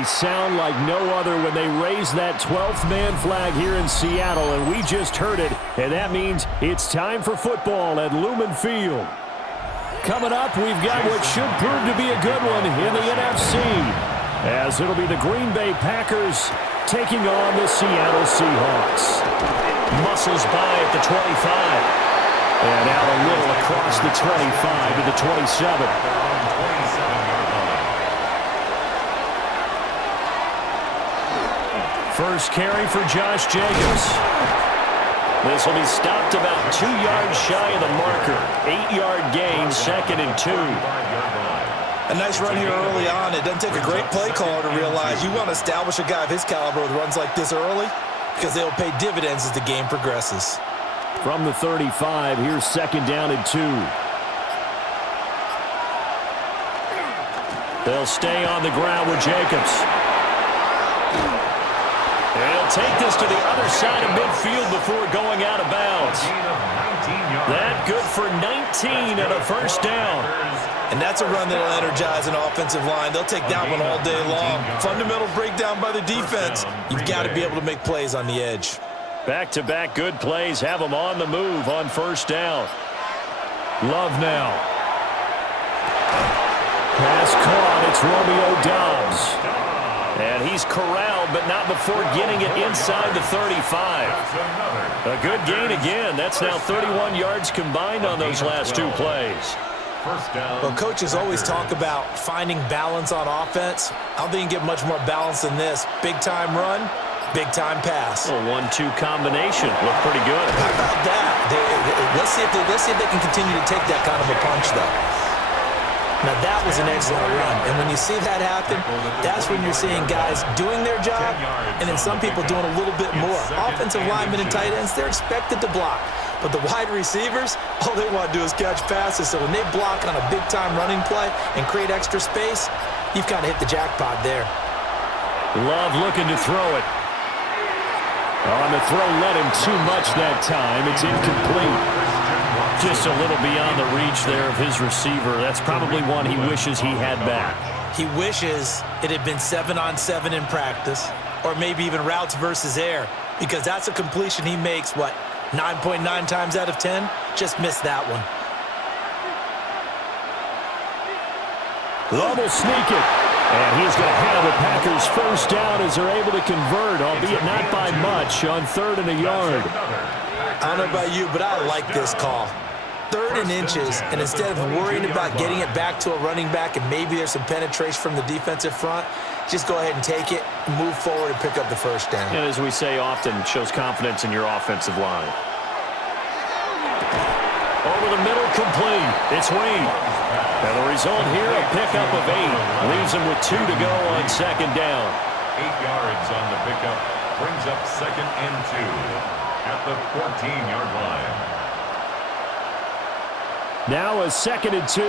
They sound like no other when they raise that 12th man flag here in Seattle, and we just heard it, and that means it's time for football at Lumen Field. Coming up, we've got what should prove to be a good one in the NFC, as it'll be the Green Bay Packers taking on the Seattle Seahawks. Muscles by at the 25. And out a little across the 25 to the 27. First carry for Josh Jacobs. This will be stopped about 2 yards shy of the marker. 8-yard gain, 2nd and 2. A nice run here early on. It doesn't take a great play caller to realize you want to establish a guy of his caliber with runs like this early because they'll pay dividends as the game progresses. From the 35, here's 2nd down and 2. They'll stay on the ground with Jacobs. They'll take this to the other side of midfield before going out of bounds. That good for 19 and a first down. And that's a run that'll energize an offensive line. They'll take that one all day long. Fundamental breakdown by the defense. You've got to be able to make plays on the edge. Back-to-back good plays have them on the move on first down. Love now. Pass caught. It's Romeo Doubs. And he's corralled, but not before getting it inside the 35. A good gain again. That's now 31 yards combined on those last 2 plays. Well, coaches always talk about finding balance on offense. I don't think you can get much more balance than this. Big-time run. Big-time pass. A 1-2 combination. Looked pretty good. How about that? Let's see if they can continue to take that kind of a punch, though. Now, that was an excellent run. And when you see that happen, that's when you're seeing guys doing their job and then some people doing a little bit more. Offensive linemen and tight ends, they're expected to block. But the wide receivers, all they want to do is catch passes. So when they block on a big-time running play and create extra space, you've kind of hit the jackpot there. Love looking to throw it. On the throw, led him too much that time. It's incomplete. Just a little beyond the reach there of his receiver. That's probably one he wishes he had back. He wishes it had been 7-on-7 in practice, or maybe even routes versus air, because that's a completion he makes, 9.9 times out of 10? Just missed that one. Love will sneak it. And he's going to have the Packers first down as they're able to convert, albeit not by much, on 3rd and a yard. I don't know about you, but I like this call. 3rd and inches, and instead of worrying about getting it back to a running back and maybe there's some penetration from the defensive front, just go ahead and take it, move forward, and pick up the first down. And as we say often, shows confidence in your offensive line. Over the middle, complete. It's Wade. Now the result here, a pickup of 8. Leaves him with 2 to go on 2nd down. 8 yards on the pickup. Brings up 2nd and 2 at the 14-yard line. Now a 2nd and 2.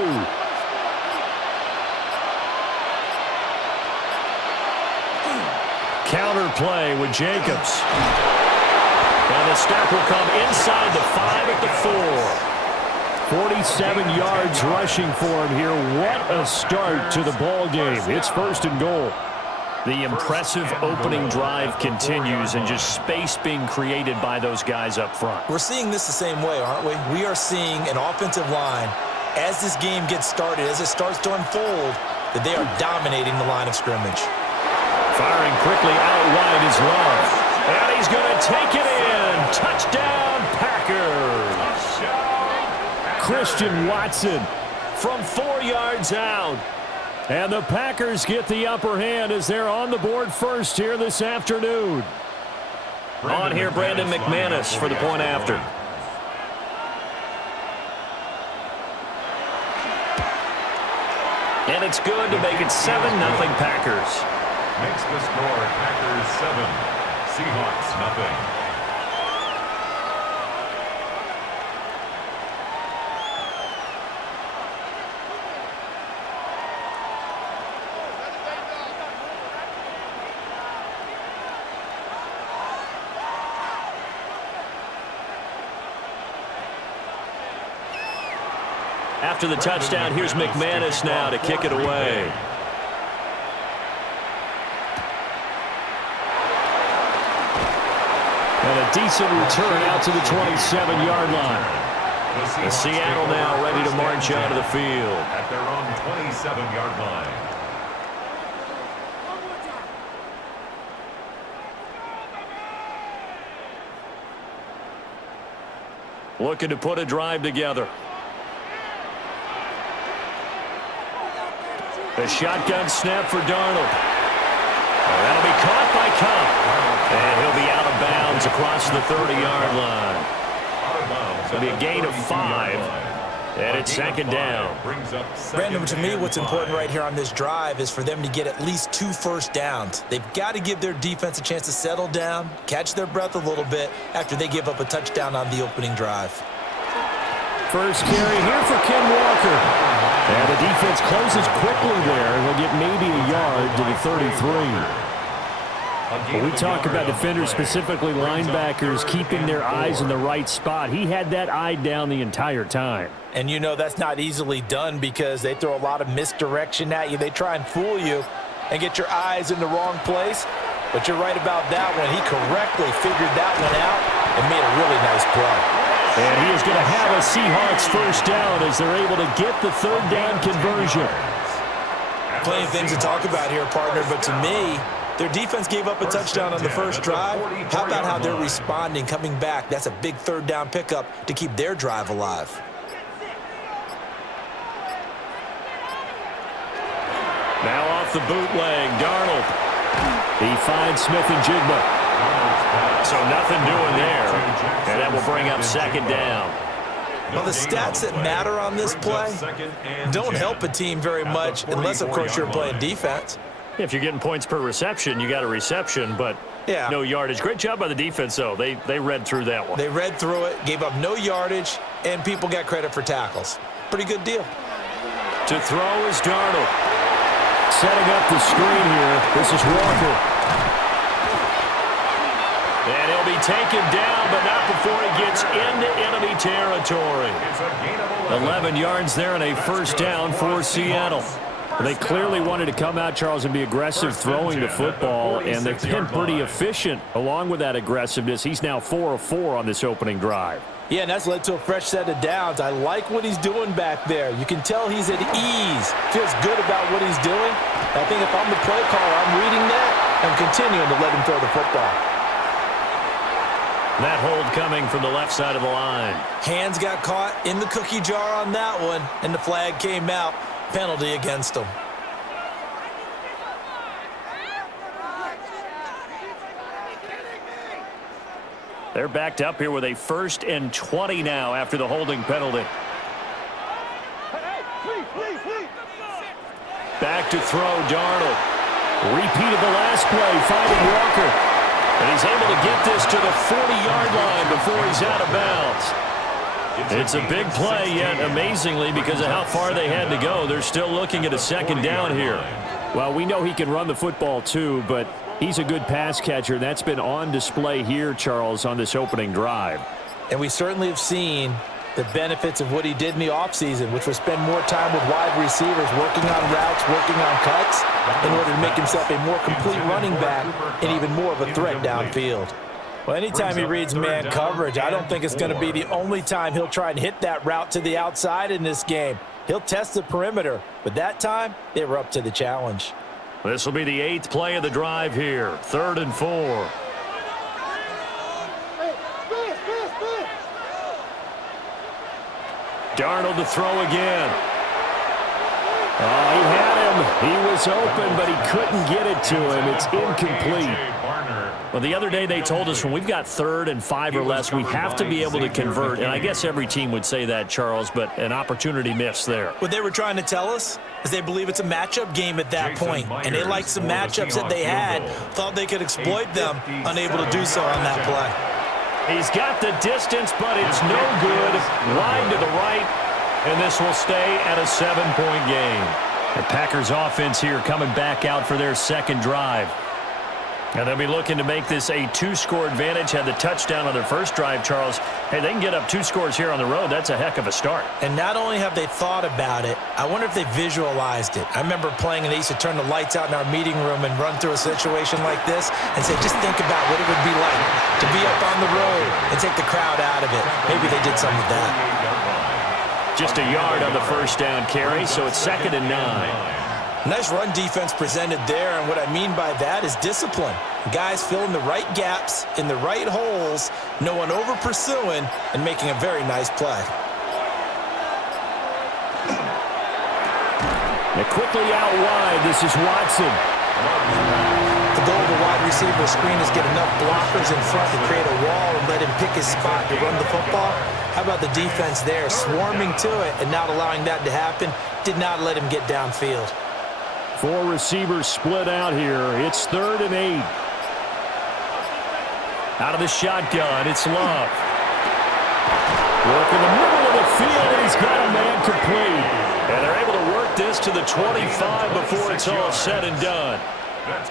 Counter play with Jacobs. And the stop will come inside the 5 at the 4. 47 yards rushing for him here. What a start to the ball game. It's 1st and goal. The impressive opening drive continues, and just space being created by those guys up front. We're seeing this the same way, aren't we? We are seeing an offensive line, as this game gets started, as it starts to unfold, that they are dominating the line of scrimmage. Firing quickly out wide is Love. And he's going to take it in. Touchdown, Packers. Christian Watson from 4 yards out. And the Packers get the upper hand as they're on the board first here this afternoon. On here, Brandon McManus for the point after. And it's good to make it 7-0 Packers. Makes the score Packers 7, Seahawks nothing. After the touchdown, here's McManus now to kick it away. And a decent return out to the 27-yard line. And Seattle now ready to march onto the field. At their own 27-yard line. Looking to put a drive together. The shotgun snap for Darnold. That'll be caught by Cobb. And he'll be out of bounds across the 30-yard line. It'll be a gain of 5. And it's second down. Brandon, to me, what's important right here on this drive is for them to get at least 2 first downs. They've got to give their defense a chance to settle down, catch their breath a little bit after they give up a touchdown on the opening drive. First carry here for Ken Walker. And the defense closes quickly there. They'll get maybe a yard to the 33. When we talk about defenders, specifically linebackers, keeping their eyes in the right spot, he had that eye down the entire time. And you know that's not easily done because they throw a lot of misdirection at you. They try and fool you and get your eyes in the wrong place. But you're right about that one. He correctly figured that one out and made a really nice play. And he is going to have a Seahawks first down as they're able to get the third down conversion. Plenty of things to talk about here, partner, but to me, their defense gave up a touchdown on the first drive. How about how they're responding, coming back? That's a big third down pickup to keep their drive alive. Now off the bootleg, Darnold. He finds Smith-Njigba. So nothing doing there. And that will bring up second down. Well, the stats that matter on this play don't help a team very much unless, of course, you're playing defense. If you're getting points per reception, you got a reception, but no yardage. Great job by the defense, though. They read through that one. They read through it, gave up no yardage, and people got credit for tackles. Pretty good deal. To throw is Darnold. Setting up the screen here. This is Walker. And he'll be taken down, but not before he gets into enemy territory. 11 yards there and a first down for Seattle. They clearly wanted to come out, Charles, and be aggressive throwing the football, and they've been pretty efficient along with that aggressiveness. He's now 4 of 4 on this opening drive. Yeah, and that's led to a fresh set of downs. I like what he's doing back there. You can tell he's at ease, feels good about what he's doing. I think if I'm the play caller, I'm reading that and continuing to let him throw the football. That hold coming from the left side of the line. Hands got caught in the cookie jar on that one, and the flag came out. Penalty against him. They're backed up here with a 1st and 20 now after the holding penalty. Back to throw, Darnold. Repeat of the last play, finding Walker. And he's able to get this to the 40-yard line before he's out of bounds. It's a big play, yet amazingly, because of how far they had to go, they're still looking at a second down here. Well, we know he can run the football too, but he's a good pass catcher. That's been on display here, Charles, on this opening drive. And we certainly have seen the benefits of what he did in the offseason, which was spend more time with wide receivers, working on routes, working on cuts, in order to make himself a more complete running back and even more of a threat downfield. Well, anytime he reads man coverage, I don't think it's going to be the only time he'll try and hit that route to the outside in this game. He'll test the perimeter, but that time they were up to the challenge. This will be the 8th play of the drive here, 3rd and 4. Darnold to throw again. Oh, he had him. He was open, but he couldn't get it to him. It's incomplete. Well, the other day they told us when we've got 3rd and 5 or less, we have to be able to convert. And I guess every team would say that, Charles, but an opportunity missed there. What they were trying to tell us is they believe it's a matchup game at that point. And they liked some matchups that they had, thought they could exploit them, unable to do so on that play. He's got the distance, but it's no good. Wide to the right, and this will stay at a 7-point game. The Packers offense here coming back out for their second drive. And they'll be looking to make this a 2-score advantage. Had the touchdown on their first drive, Charles. Hey, they can get up 2 scores here on the road. That's a heck of a start. And not only have they thought about it, I wonder if they visualized it. I remember playing and they used to turn the lights out in our meeting room and run through a situation like this and say, just think about what it would be like to be up on the road and take the crowd out of it. Maybe they did some of that. Just a yard on the first down carry, so it's 2nd and 9. Nice run defense presented there, and what I mean by that is discipline. Guys filling the right gaps in the right holes, no one over-pursuing, and making a very nice play. And quickly out wide, this is Watson. The goal of a wide receiver screen is get enough blockers in front to create a wall and let him pick his spot to run the football. How about the defense there, swarming to it and not allowing that to happen? Did not let him get downfield. 4 receivers split out here. It's 3rd and 8. Out of the shotgun, it's Love. Work in the middle of the field, and he's got a man complete. And they're able to work this to the 25 before it's all said and done.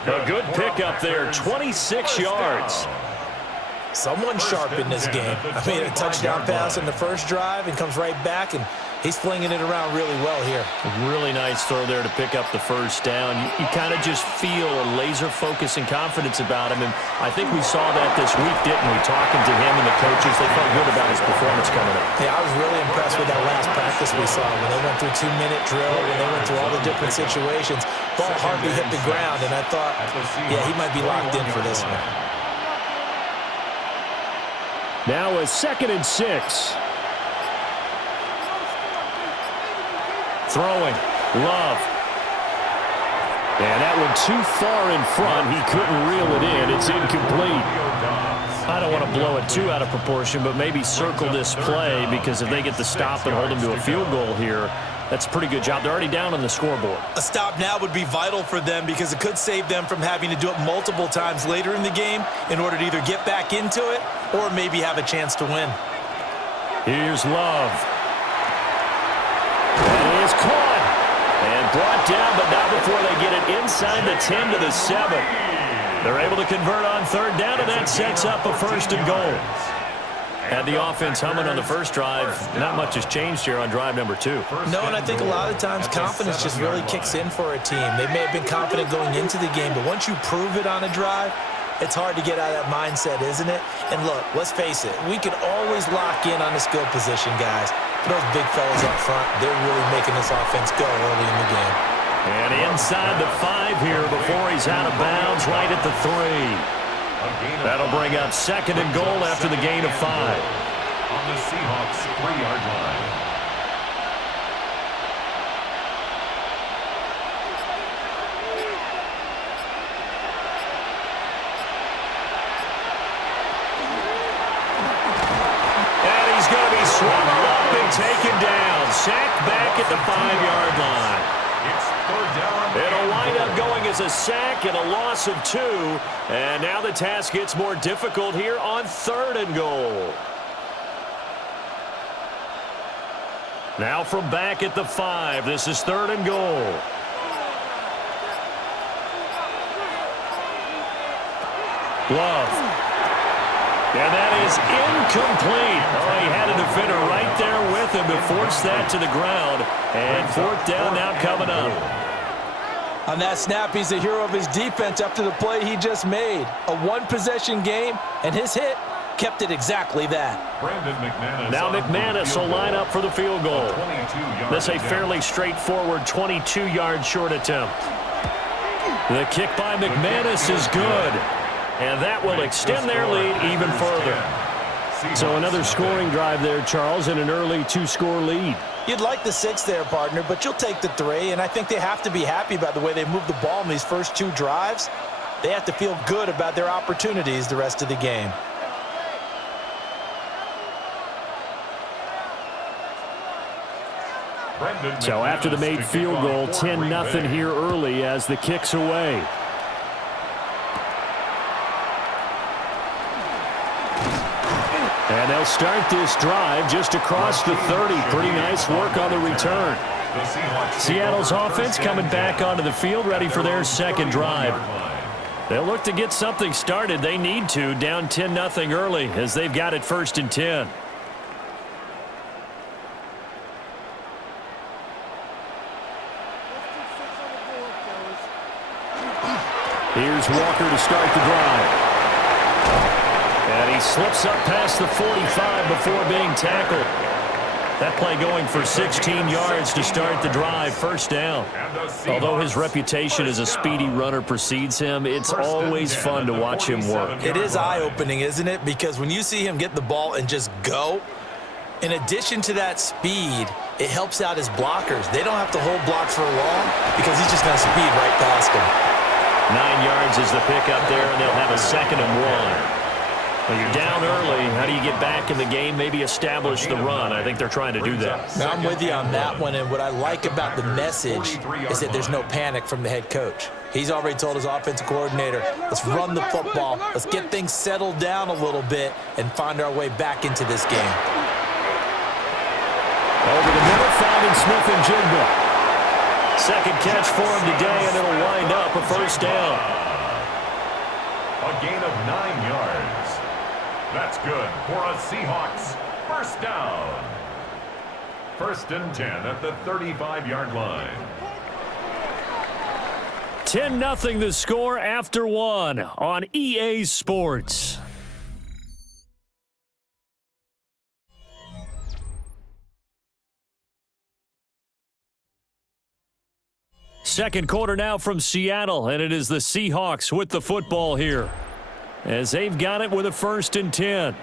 A good pickup there, 26 yards. Someone sharp in this game. I mean, a touchdown pass in the first drive and comes right back, and he's flinging it around really well here. A really nice throw there to pick up the first down. You kind of just feel a laser focus and confidence about him, and I think we saw that this week, didn't we? Talking to him and the coaches, they felt good about his performance coming up. Yeah, I was really impressed with that last practice we saw when they went through 2-minute drill, when they went through all the different situations. Ball hardly hit the ground, and I thought, yeah, he might be locked in for this one. Now a 2nd and 6. Throwing. Love. And that one too far in front. He couldn't reel it in. It's incomplete. I don't want to blow it too out of proportion, but maybe circle this play, because if they get the stop and hold him to a field goal here, that's a pretty good job. They're already down on the scoreboard. A stop now would be vital for them, because it could save them from having to do it multiple times later in the game in order to either get back into it or maybe have a chance to win. Here's Love. That is caught and brought down, but not before they get it inside the 10 to the 7. They're able to convert on 3rd down, and that sets up a 1st and goal. Had the offense humming on the first drive. Not much has changed here on drive number 2. No, and I think a lot of times confidence just really kicks in for a team. They may have been confident going into the game, but once you prove it on a drive, it's hard to get out of that mindset, isn't it? And look, let's face it, we can always lock in on the skill position, guys. But those big fellas up front, they're really making this offense go early in the game. And inside the 5 here before he's out of bounds, right at the 3. That'll bring up 2nd and goal after the gain of 5. On the Seahawks 3-yard line. And he's going to be swallowed up and taken down. Sacked back at the 5-yard line. It's 3rd down. It'll wind up going as a sack and a loss of 2. And now the task gets more difficult here on 3rd and goal. Now from back at the 5, this is 3rd and goal. Love. And that is incomplete. Oh, he had a defender right there with him to force that to the ground. And 4th down now coming up. On that snap, he's the hero of his defense after the play he just made. A 1-possession game, and his hit kept it exactly that. Now McManus will line up for the field goal. This a fairly straightforward 22-yard short attempt. The kick by McManus is good. And that will extend their lead even further. So another scoring drive there, Charles, and an early 2-score lead. You'd like the 6 there, partner, but you'll take the 3, and I think they have to be happy about the way they moved the ball in these first 2 drives. They have to feel good about their opportunities the rest of the game. So after the made field goal, 10-0 here early as the kick's away. And they'll start this drive just across the 30. Pretty nice work on the return. Seattle's offense coming back onto the field, ready for their second drive. They'll look to get something started. They need to, down 10-0 early as they've got it 1st and 10. Here's Walker to start the drive. And he slips up past the 45 before being tackled. That play going for 16 yards to start the drive, 1st down. Although his reputation as a speedy runner precedes him, it's always fun to watch him work. It is eye-opening, isn't it? Because when you see him get the ball and just go, in addition to that speed, it helps out his blockers. They don't have to hold blocks for long because he's just going to speed right past them. 9 yards is the pickup there, and they'll have a 2nd and 1. Well, you're down early. How do you get back in the game? Maybe establish the run. I think they're trying to do that. Now, I'm with you on that one, and what I like about the message is that there's no panic from the head coach. He's already told his offensive coordinator, let's run the football, let's get things settled down a little bit and find our way back into this game. Over the middle, finding Smith-Njigba. 2nd catch for him today, and it'll wind up a 1st down. A gain of 9 yards. That's good for a Seahawks 1st down. 1st and 10 at the 35-yard line. 10-0 the score after 1 on EA Sports. Second quarter now from Seattle, and it is the Seahawks with the football here as they've got it with a 1st and 10.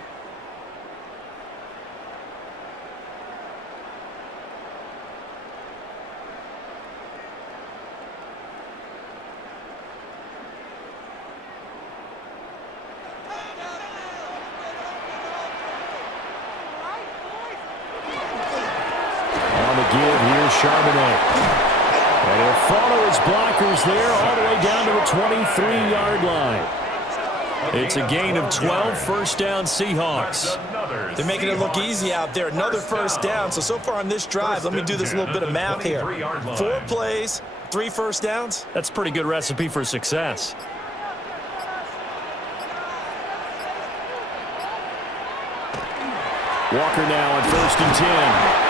On the give, here's Charbonnet. And he'll follow his blockers there all the way down to the 23-yard line. It's a gain of 12, 1st down Seahawks. They're making it look easy out there. Another 1st down. So far on this drive, let me do this little bit of math here. 4 plays, 3 1st downs. That's a pretty good recipe for success. Walker now on 1st and 10.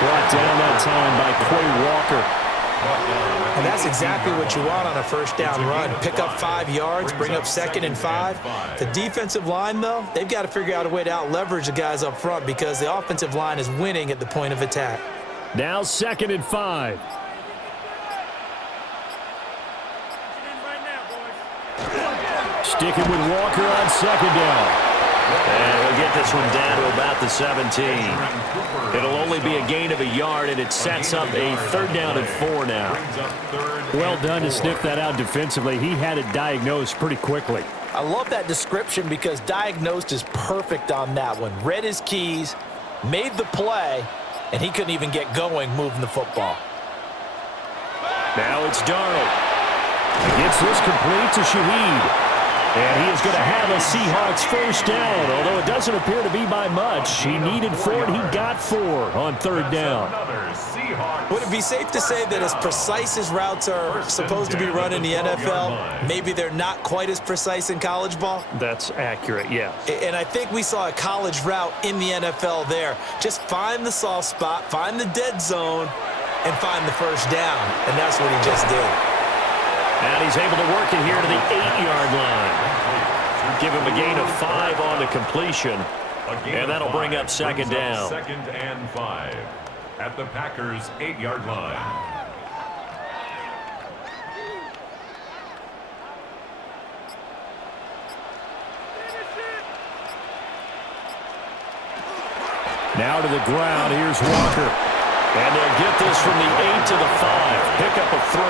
Brought down that time by Quay Walker. And that's exactly what you want on a 1st down run. Pick up 5 yards, bring up 2nd and 5. The defensive line, though, they've got to figure out a way to out-leverage the guys up front because the offensive line is winning at the point of attack. Now 2nd and 5. Sticking with Walker on 2nd down. And he'll get this one down to about the 17. It'll only be a gain of a yard, and it sets up a 3rd down and 4 now. Well done to sniff that out defensively. He had it diagnosed pretty quickly. I love that description because diagnosed is perfect on that one. Read his keys, made the play, and he couldn't even get going moving the football. Now it's Darnold. He gets this complete to Shaheed. And he is going to have a Seahawks 1st down, although it doesn't appear to be by much. He needed 4, and he got 4 on 3rd down. Would it be safe to say that as precise as routes are supposed to be run in the NFL, maybe they're not quite as precise in college ball? That's accurate, yeah. And I think we saw a college route in the NFL there. Just find the soft spot, find the dead zone, and find the 1st down. And that's what he just did. And he's able to work it here to the 8-yard line. Give him a gain of 5 on the completion. And that'll bring up 2nd down. 2nd and 5 at the Packers' 8-yard line. Now to the ground. Here's Walker. And they'll get this from the 8 to the 5. Pick up a 3.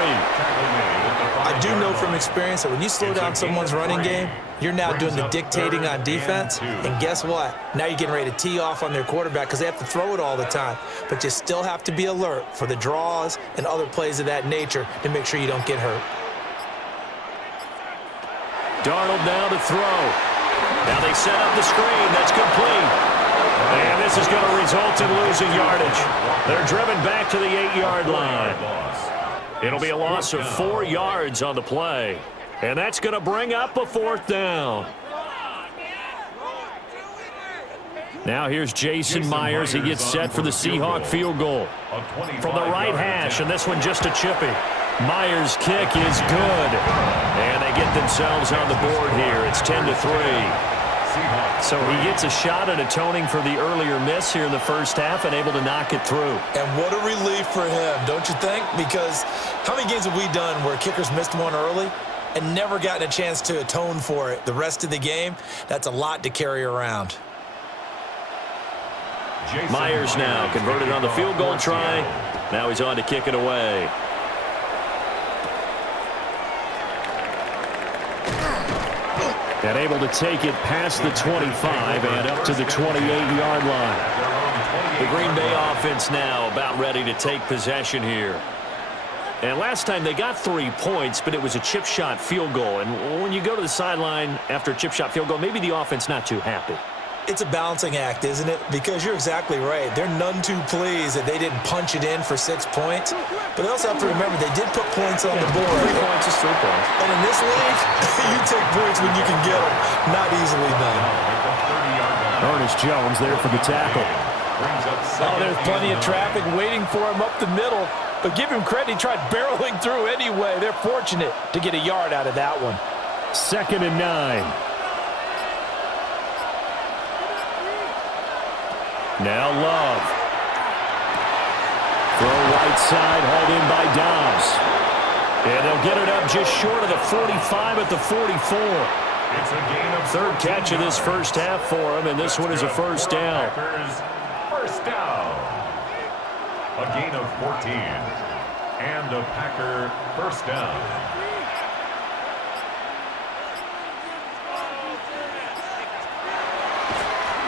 I do know from experience that when you slow down someone's running game, you're now doing the dictating on defense. And guess what? Now you're getting ready to tee off on their quarterback because they have to throw it all the time. But you still have to be alert for the draws and other plays of that nature to make sure you don't get hurt. Darnold now to throw. Now they set up the screen. That's complete. And this is going to result in losing yardage. They're driven back to the 8-yard line. It'll be a loss of 4 yards on the play. And that's going to bring up a 4th down. Now here's Jason Myers. He gets set for the Seahawk field goal. From the right hash, and this one just a chippy. Myers' kick is good. And they get themselves on the board here. It's 10-3. So he gets a shot at atoning for the earlier miss here in the first half and able to knock it through. And what a relief for him, don't you think? Because how many games have we done where kickers missed one early and never gotten a chance to atone for it the rest of the game? That's a lot to carry around. Myers now converted on the field goal try. Now he's on to kick it away. And able to take it past the 25 and up to the 28-yard line. The Green Bay offense now about ready to take possession here. And last time they got 3 points, but it was a chip shot field goal. And when you go to the sideline after a chip shot field goal, maybe the offense not too happy. It's a balancing act, isn't it? Because you're exactly right. They're none too pleased that they didn't punch it in for 6 points. But they also have to remember they did put points on the board. 3 points is 3 points. And in this league, you take points when you can get them. Not easily done. Ernest Jones there for the tackle. Oh, there's plenty of traffic waiting for him up the middle. But give him credit, he tried barreling through anyway. They're fortunate to get a yard out of that one. 2nd and 9. Now Love. Throw right side, hauled in by Dobbs. And they'll get it up just short of the 45 at the 44. It's a gain of 3rd catch of this first half for him, and this one is a first down. First down. A gain of 14. And a Packer first down.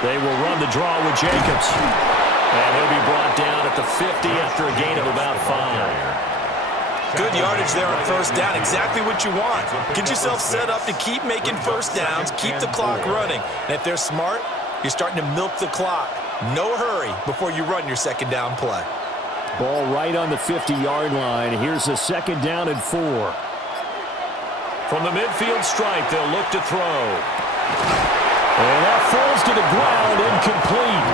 They will run the draw with Jacobs. And he'll be brought down at the 50 after a gain of about 5. Good yardage there on first down. Exactly what you want. Get yourself set up to keep making first downs, keep the clock running. And if they're smart, you're starting to milk the clock. No hurry before you run your second down play. Ball right on the 50-yard line. Here's a 2nd down and 4. From the midfield stripe, they'll look to throw. And that falls to the ground, incomplete.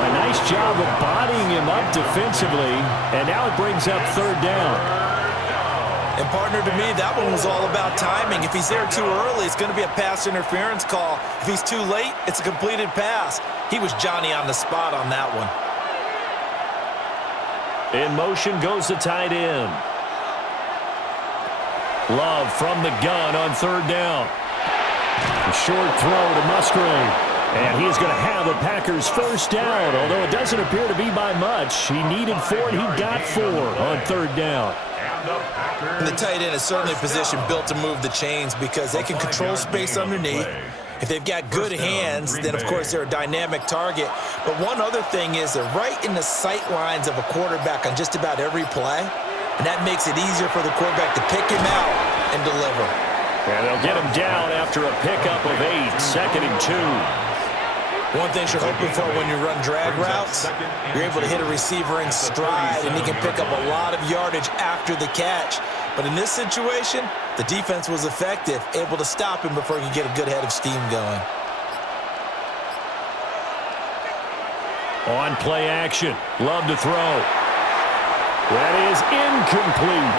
A nice job of bodying him up defensively, and now it brings up 3rd down. And partner, to me, that one was all about timing. If he's there too early, it's going to be a pass interference call. If he's too late, it's a completed pass. He was Johnny on the spot on that one. In motion goes the tight end. Love from the gun on 3rd down. A short throw to Musgrave. And he's going to have the Packers first down, although it doesn't appear to be by much. He needed 4, and he got 4 on 3rd down. And the tight end is certainly a position built to move the chains because they can control space underneath. If they've got good hands, then, of course, they're a dynamic target. But one other thing is they're right in the sight lines of a quarterback on just about every play, and that makes it easier for the quarterback to pick him out and deliver. And they'll get him down after a pickup of 8, 2nd and 2. One thing you're hoping for when you run drag routes, you're able to hit a receiver in stride, and he can pick up a lot of yardage after the catch. But in this situation, the defense was effective, able to stop him before he could get a good head of steam going. On play action, Love to throw. That is incomplete.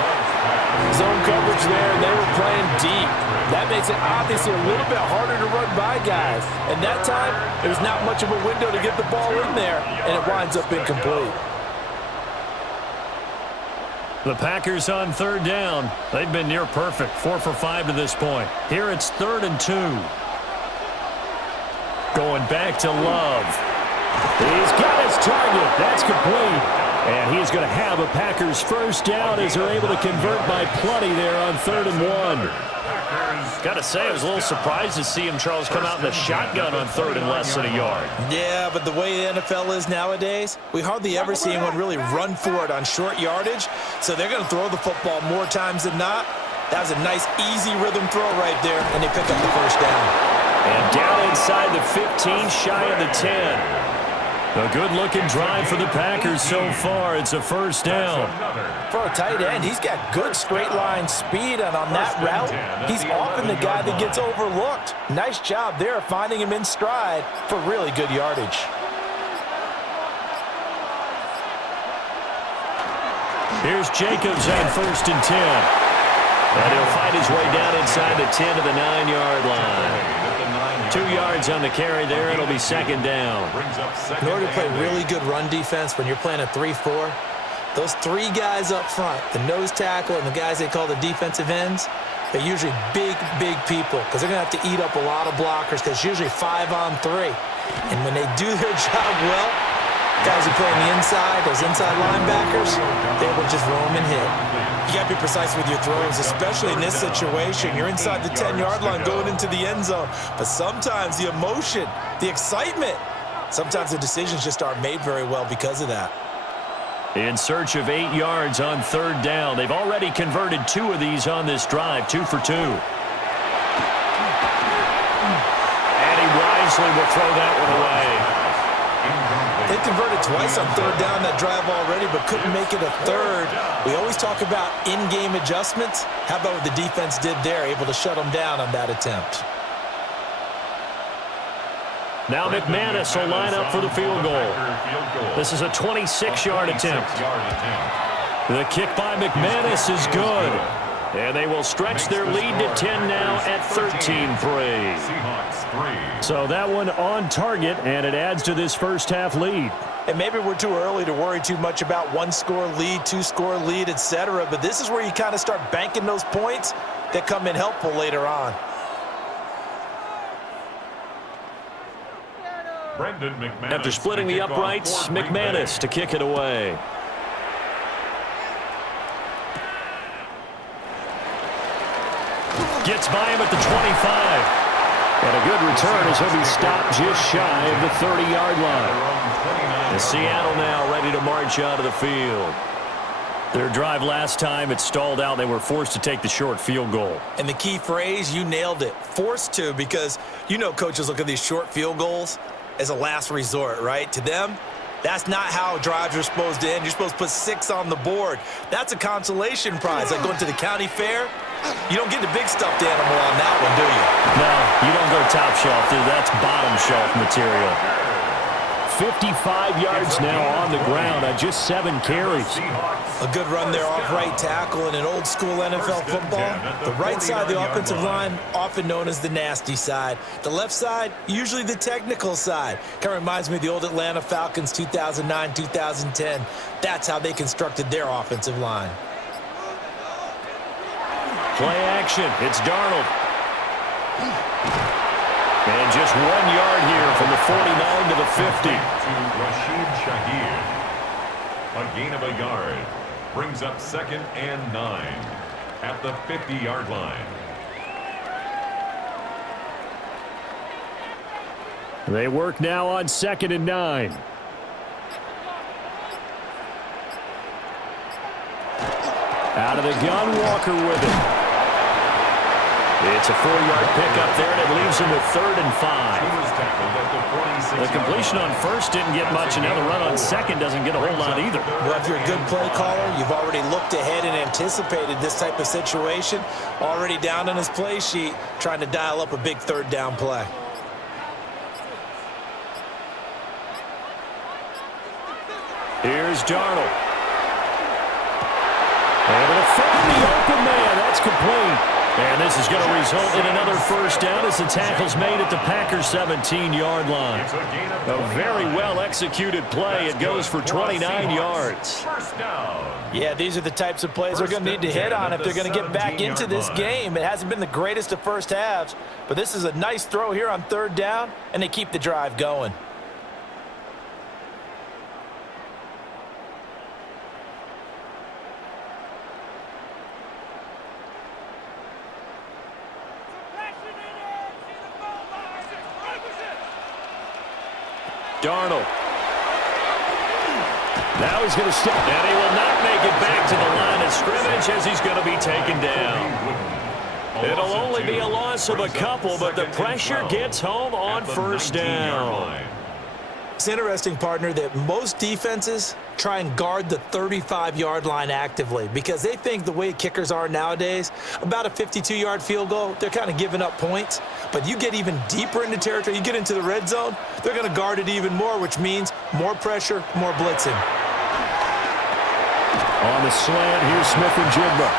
Zone coverage there, and they were playing deep. That makes it obviously a little bit harder to run by guys. And that time, there's not much of a window to get the ball in there, and it winds up incomplete. The Packers on 3rd down. They've been near perfect, 4 for 5 to this point. Here it's 3rd and 2. Going back to Love. He's got his target. That's complete. And he's going to have a Packers first down as they're able to convert by plenty there on 3rd and 1. Got to say, I was a little surprised to see him, Charles, come out in the shotgun on 3rd and less than a yard. Yeah, but the way the NFL is nowadays, we hardly ever see anyone really run for it on short yardage. So they're going to throw the football more times than not. That was a nice, easy rhythm throw right there, and they pick up the first down. And down inside the 15, shy of the 10. A good-looking drive for the Packers so far. It's a first down. For a tight end, he's got good straight-line speed, and on that route, he's often the guy that gets overlooked. Nice job there finding him in stride for really good yardage. Here's Jacobs on 1st and 10. And he'll fight his way down inside the 10 to the 9-yard line. 2 yards on the carry there. It'll be 2nd down. In order to play really good run defense when you're playing a 3-4, those 3 guys up front, the nose tackle and the guys they call the defensive ends, they're usually big, big people because they're going to have to eat up a lot of blockers because it's usually 5 on 3. And when they do their job well, guys who play on the inside, those inside linebackers, they will just roam and hit. You got to be precise with your throws, especially in this situation. You're inside the 10-yard line going into the end zone. But sometimes the emotion, the excitement, sometimes the decisions just aren't made very well because of that. In search of 8 yards on 3rd down. They've already converted 2 of these on this drive, 2 for 2. And he wisely will throw that one away. They converted twice on 3rd down that drive already, but couldn't make it a 3rd. We always talk about in-game adjustments. How about what the defense did there, able to shut them down on that attempt? Now McManus will line up for the field goal. This is a 26-yard attempt. The kick by McManus is good. And they will stretch their lead to 10 now at 13-3. So that one on target, and it adds to this first half lead. And maybe we're too early to worry too much about 1-score lead, 2-score lead, etc. But this is where you kind of start banking those points that come in helpful later on. After splitting the uprights, McManus to kick it away. Gets by him at the 25. And a good return as he'll be stopped just shy of the 30-yard line. And Seattle now ready to march out of the field. Their drive last time, it stalled out. They were forced to take the short field goal. And the key phrase, you nailed it, forced to, because you know coaches look at these short field goals as a last resort, right? To them, that's not how drives are supposed to end. You're supposed to put 6 on the board. That's a consolation prize, like going to the county fair. You don't get the big stuffed animal on that one, do you? No, you don't go top shelf, dude. That's bottom shelf material. 55 yards now on the ground on just 7 carries. A good run there off right tackle in an old school NFL football. The right side of the offensive line, often known as the nasty side. The left side, usually the technical side. Kind of reminds me of the old Atlanta Falcons 2009, 2010. That's how they constructed their offensive line. Play action. It's Darnold. And just 1 yard here from the 49 to the 50. To Rashid Shaheed. A gain of a yard. Brings up 2nd and 9 at the 50-yard line. They work now on 2nd and 9. Out of the gun, Walker with it. It's a 4-yard pickup there, and it leaves him with 3rd and 5. The completion on 1st didn't get much, and now the run on 2nd doesn't get a whole lot either. Well, if you're a good play caller, you've already looked ahead and anticipated this type of situation. Already down on his play sheet, trying to dial up a big 3rd down play. Here's Darnold. And it'll find the open man. That's complete. And this is going to result in another first down as the tackle's made at the Packers' 17-yard line. A very well-executed play. It goes for 29 yards. Yeah, these are the types of plays they're going to need to hit on if they're going to get back into this game. It hasn't been the greatest of first halves, but this is a nice throw here on 3rd down, and they keep the drive going. Darnold. Now he's going to step, and he will not make it back to the line of scrimmage as he's going to be taken down. It'll only be a loss of a couple, but the pressure gets home on 1st down. It's interesting, partner, that most defenses try and guard the 35-yard line actively because they think the way kickers are nowadays, about a 52-yard field goal, they're kind of giving up points. But you get even deeper into territory, you get into the red zone, they're going to guard it even more, which means more pressure, more blitzing. On the slant, here's Smith-Njigba.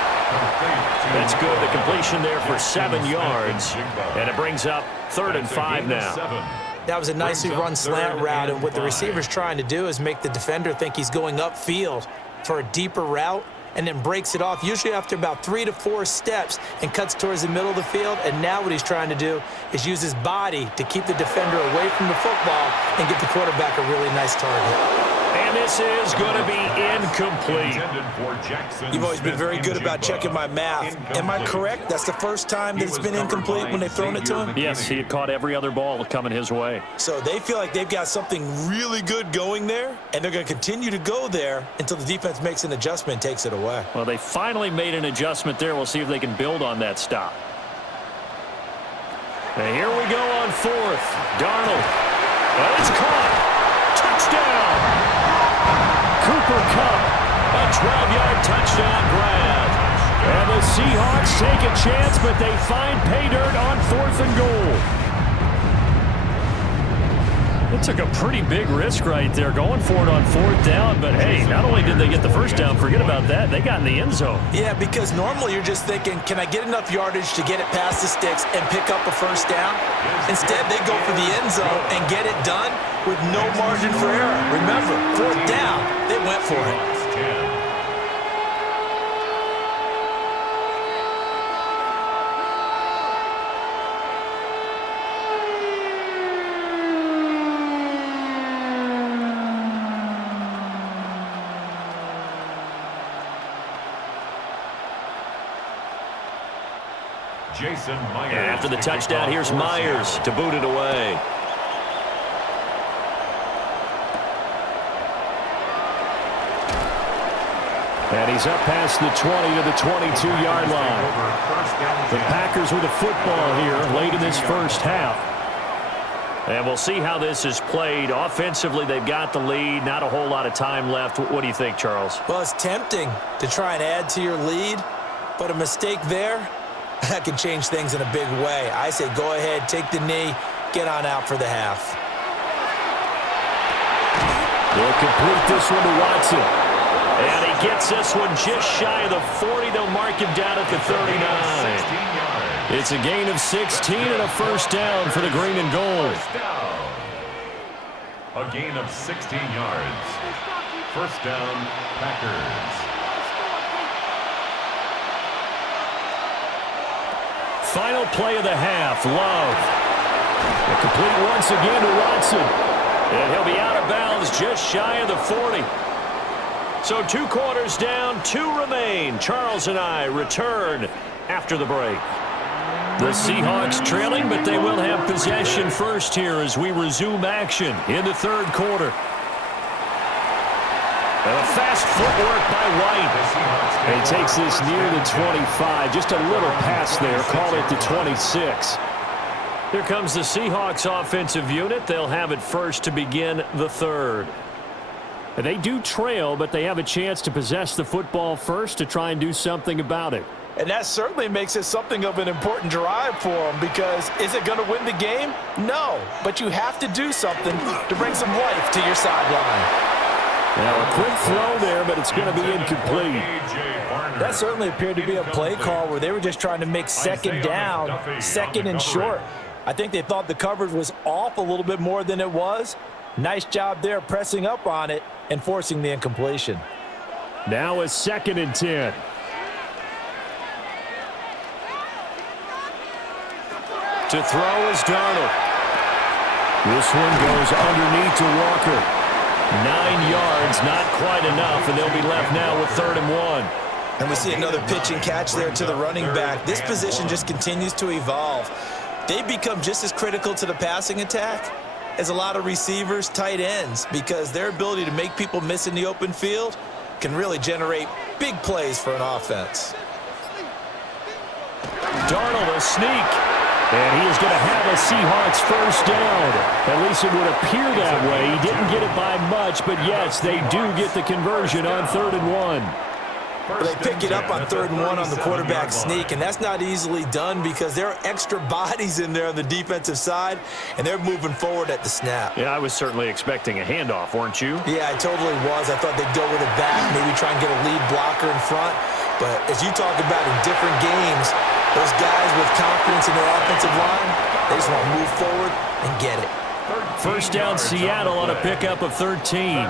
That's good. The completion there for 7 yards. And it brings up 3rd and 5 now. That was a nicely run slant route, and what the receiver's trying to do is make the defender think he's going upfield for a deeper route and then breaks it off, usually after about 3 to 4 steps, and cuts towards the middle of the field. And now what he's trying to do is use his body to keep the defender away from the football and get the quarterback a really nice target. And this is going to be incomplete. You've always been very good about checking my math. Am I correct? That's the first time that it's been incomplete when they've thrown it to him? Yes, he had caught every other ball coming his way. So they feel like they've got something really good going there, and they're going to continue to go there until the defense makes an adjustment and takes it away. Well, they finally made an adjustment there. We'll see if they can build on that stop. And here we go on 4th. Darnold. And it's caught. Touchdown. Cooper Kupp, a 12-yard touchdown grab. And the Seahawks take a chance, but they find pay dirt on 4th and goal. It took a pretty big risk right there going for it on 4th down, but hey, not only did they get the first down, forget about that, they got in the end zone. Yeah, because normally you're just thinking, can I get enough yardage to get it past the sticks and pick up a first down? Instead, they go for the end zone and get it done with no margin for error. Remember, 4th down, they went for it. Jason Myers. After the touchdown, here's Myers to boot it away. And he's up past the 20 to the 22-yard line. The Packers with the football here late in this first half. And we'll see how this is played. Offensively, they've got the lead. Not a whole lot of time left. What do you think, Charles? Well, it's tempting to try and add to your lead, but a mistake there, that can change things in a big way. I say go ahead, take the knee, get on out for the half. They'll complete this one to Watson. And he gets this one just shy of the 40. They'll mark him down at the 39. It's a gain of 16 and a first down for the green and gold. A gain of 16 yards. First down, Packers. Final play of the half, Love. A complete once again to Watson. And he'll be out of bounds just shy of the 40. So 2 quarters down, 2 remain. Charles and I return after the break. The Seahawks trailing, but they will have possession first here as we resume action in the 3rd quarter. And a fast footwork by White. And he takes this near the 25. Just a little pass there. Call it the 26. Here comes the Seahawks offensive unit. They'll have it first to begin the 3rd. And they do trail, but they have a chance to possess the football first to try and do something about it. And that certainly makes it something of an important drive for them, because is it going to win the game? No, but you have to do something to bring some life to your sideline. Now a quick throw there, but it's going to be incomplete. That certainly appeared to be a play call where they were just trying to make second down, 2nd and short. I think they thought the coverage was off a little bit more than it was. Nice job there pressing up on it and forcing the incompletion. Now a 2nd and 10. To throw is Darnold. This one goes underneath to Walker. 9 yards, not quite enough, and they'll be left now with 3rd and 1. And we see another pitch and catch there to the running back. This position just continues to evolve. They become just as critical to the passing attack as a lot of receivers, tight ends, because their ability to make people miss in the open field can really generate big plays for an offense. Darnold, a sneak. And he is going to have a Seahawks first down. At least it would appear that way. He didn't get it by much, but yes, they do get the conversion on 3rd and 1. They pick it up on 3rd and 1 on the quarterback sneak, and that's not easily done because there are extra bodies in there on the defensive side, and they're moving forward at the snap. Yeah, I was certainly expecting a handoff, weren't you? Yeah, I totally was. I thought they'd go with it back, maybe try and get a lead blocker in front. But as you talk about in different games, those guys with confidence in their offensive line, they just want to move forward and get it. First down, Seattle on a pickup of 13.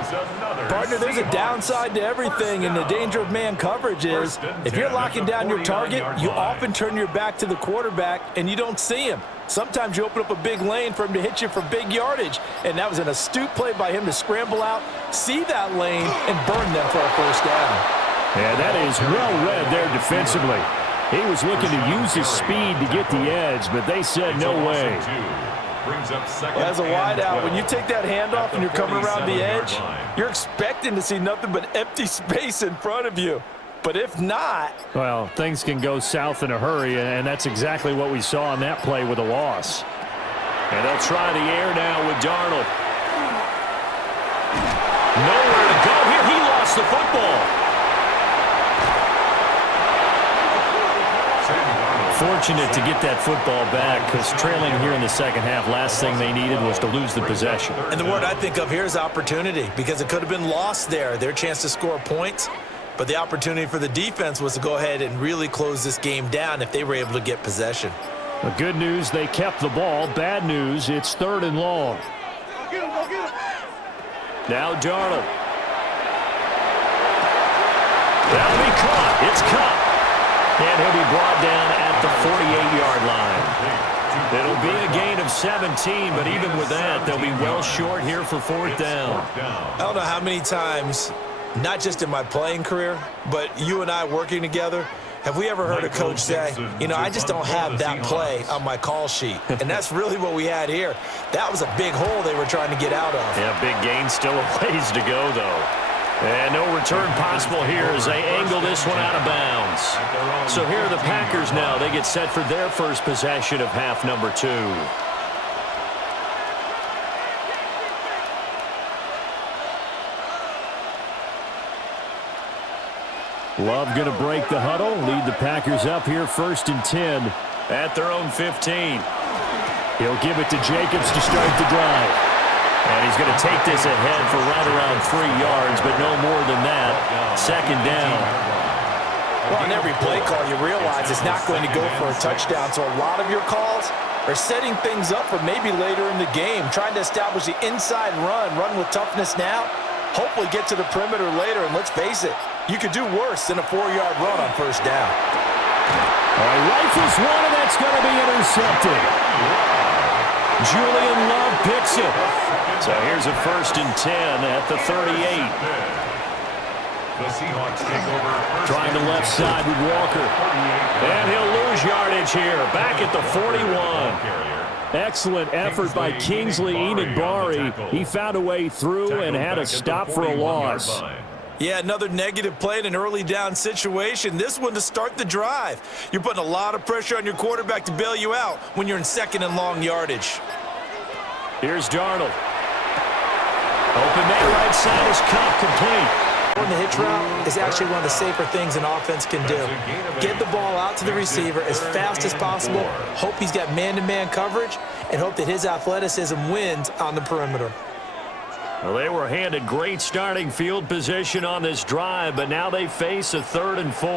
Partner, there's a downside to everything, and the danger of man coverage is if you're locking down your target, you often turn your back to the quarterback, and you don't see him. Sometimes you open up a big lane for him to hit you for big yardage, and that was an astute play by him to scramble out, see that lane, and burn them for a first down. Yeah, that is well read there defensively. He was looking to use his speed to get the edge, but they said no way. As a wideout, when you take that handoff and you're coming around the edge, you're expecting to see nothing but empty space in front of you. But if not... Well, things can go south in a hurry, and that's exactly what we saw on that play with a loss. And they'll try the air now with Darnold. Nowhere to go here. He lost the football. Fortunate to get that football back because trailing here in the second half, last thing they needed was to lose the possession. And the word I think of here is opportunity because it could have been lost there. Their chance to score points, but the opportunity for the defense was to go ahead and really close this game down if they were able to get possession. The good news, they kept the ball. Bad news, it's 3rd and long. Now Darnold. That'll be caught. It's caught. And he'll be brought down at the 48-yard line. It'll be a gain of 17, but even with that, they'll be well short here for 4th down. I don't know how many times, not just in my playing career, but you and I working together, have we ever heard a coach say, you know, I just don't have that play on my call sheet. And that's really what we had here. That was a big hole they were trying to get out of. Yeah, big gain, still a ways to go, though. And no return possible here as they angle this one out of bounds. So here are the Packers now. They get set for their first possession of half number 2. Love going to break the huddle, lead the Packers up here 1st and 10 at their own 15. He'll give it to Jacobs to start the drive. And he's going to take this ahead for right around 3 yards, but no more than that. 2nd down. Well, on every play call, you realize it's not going to go for a touchdown. So a lot of your calls are setting things up for maybe later in the game, trying to establish the inside run with toughness now, hopefully get to the perimeter later. And let's face it, you could do worse than a 4-yard run on 1st down. All right, rifles one, and that's going to be intercepted. Julian Love picks it. So here's a 1st and 10 at the 38. The Seahawks take over. Trying the left side with Walker. And he'll lose yardage here. Back at the 41. Excellent effort by Kingsley Enagbare. He found a way through and had a stop for a loss. Yeah, another negative play in an early down situation. This one to start the drive. You're putting a lot of pressure on your quarterback to bail you out when you're in 2nd and long yardage. Here's Darnold. Open man right side is caught complete. The hitch route is actually one of the safer things an offense can do. Get the ball out to the receiver as fast as possible, hope he's got man-to-man coverage, and hope that his athleticism wins on the perimeter. Well, they were handed great starting field position on this drive, but now they face a 3rd and 4.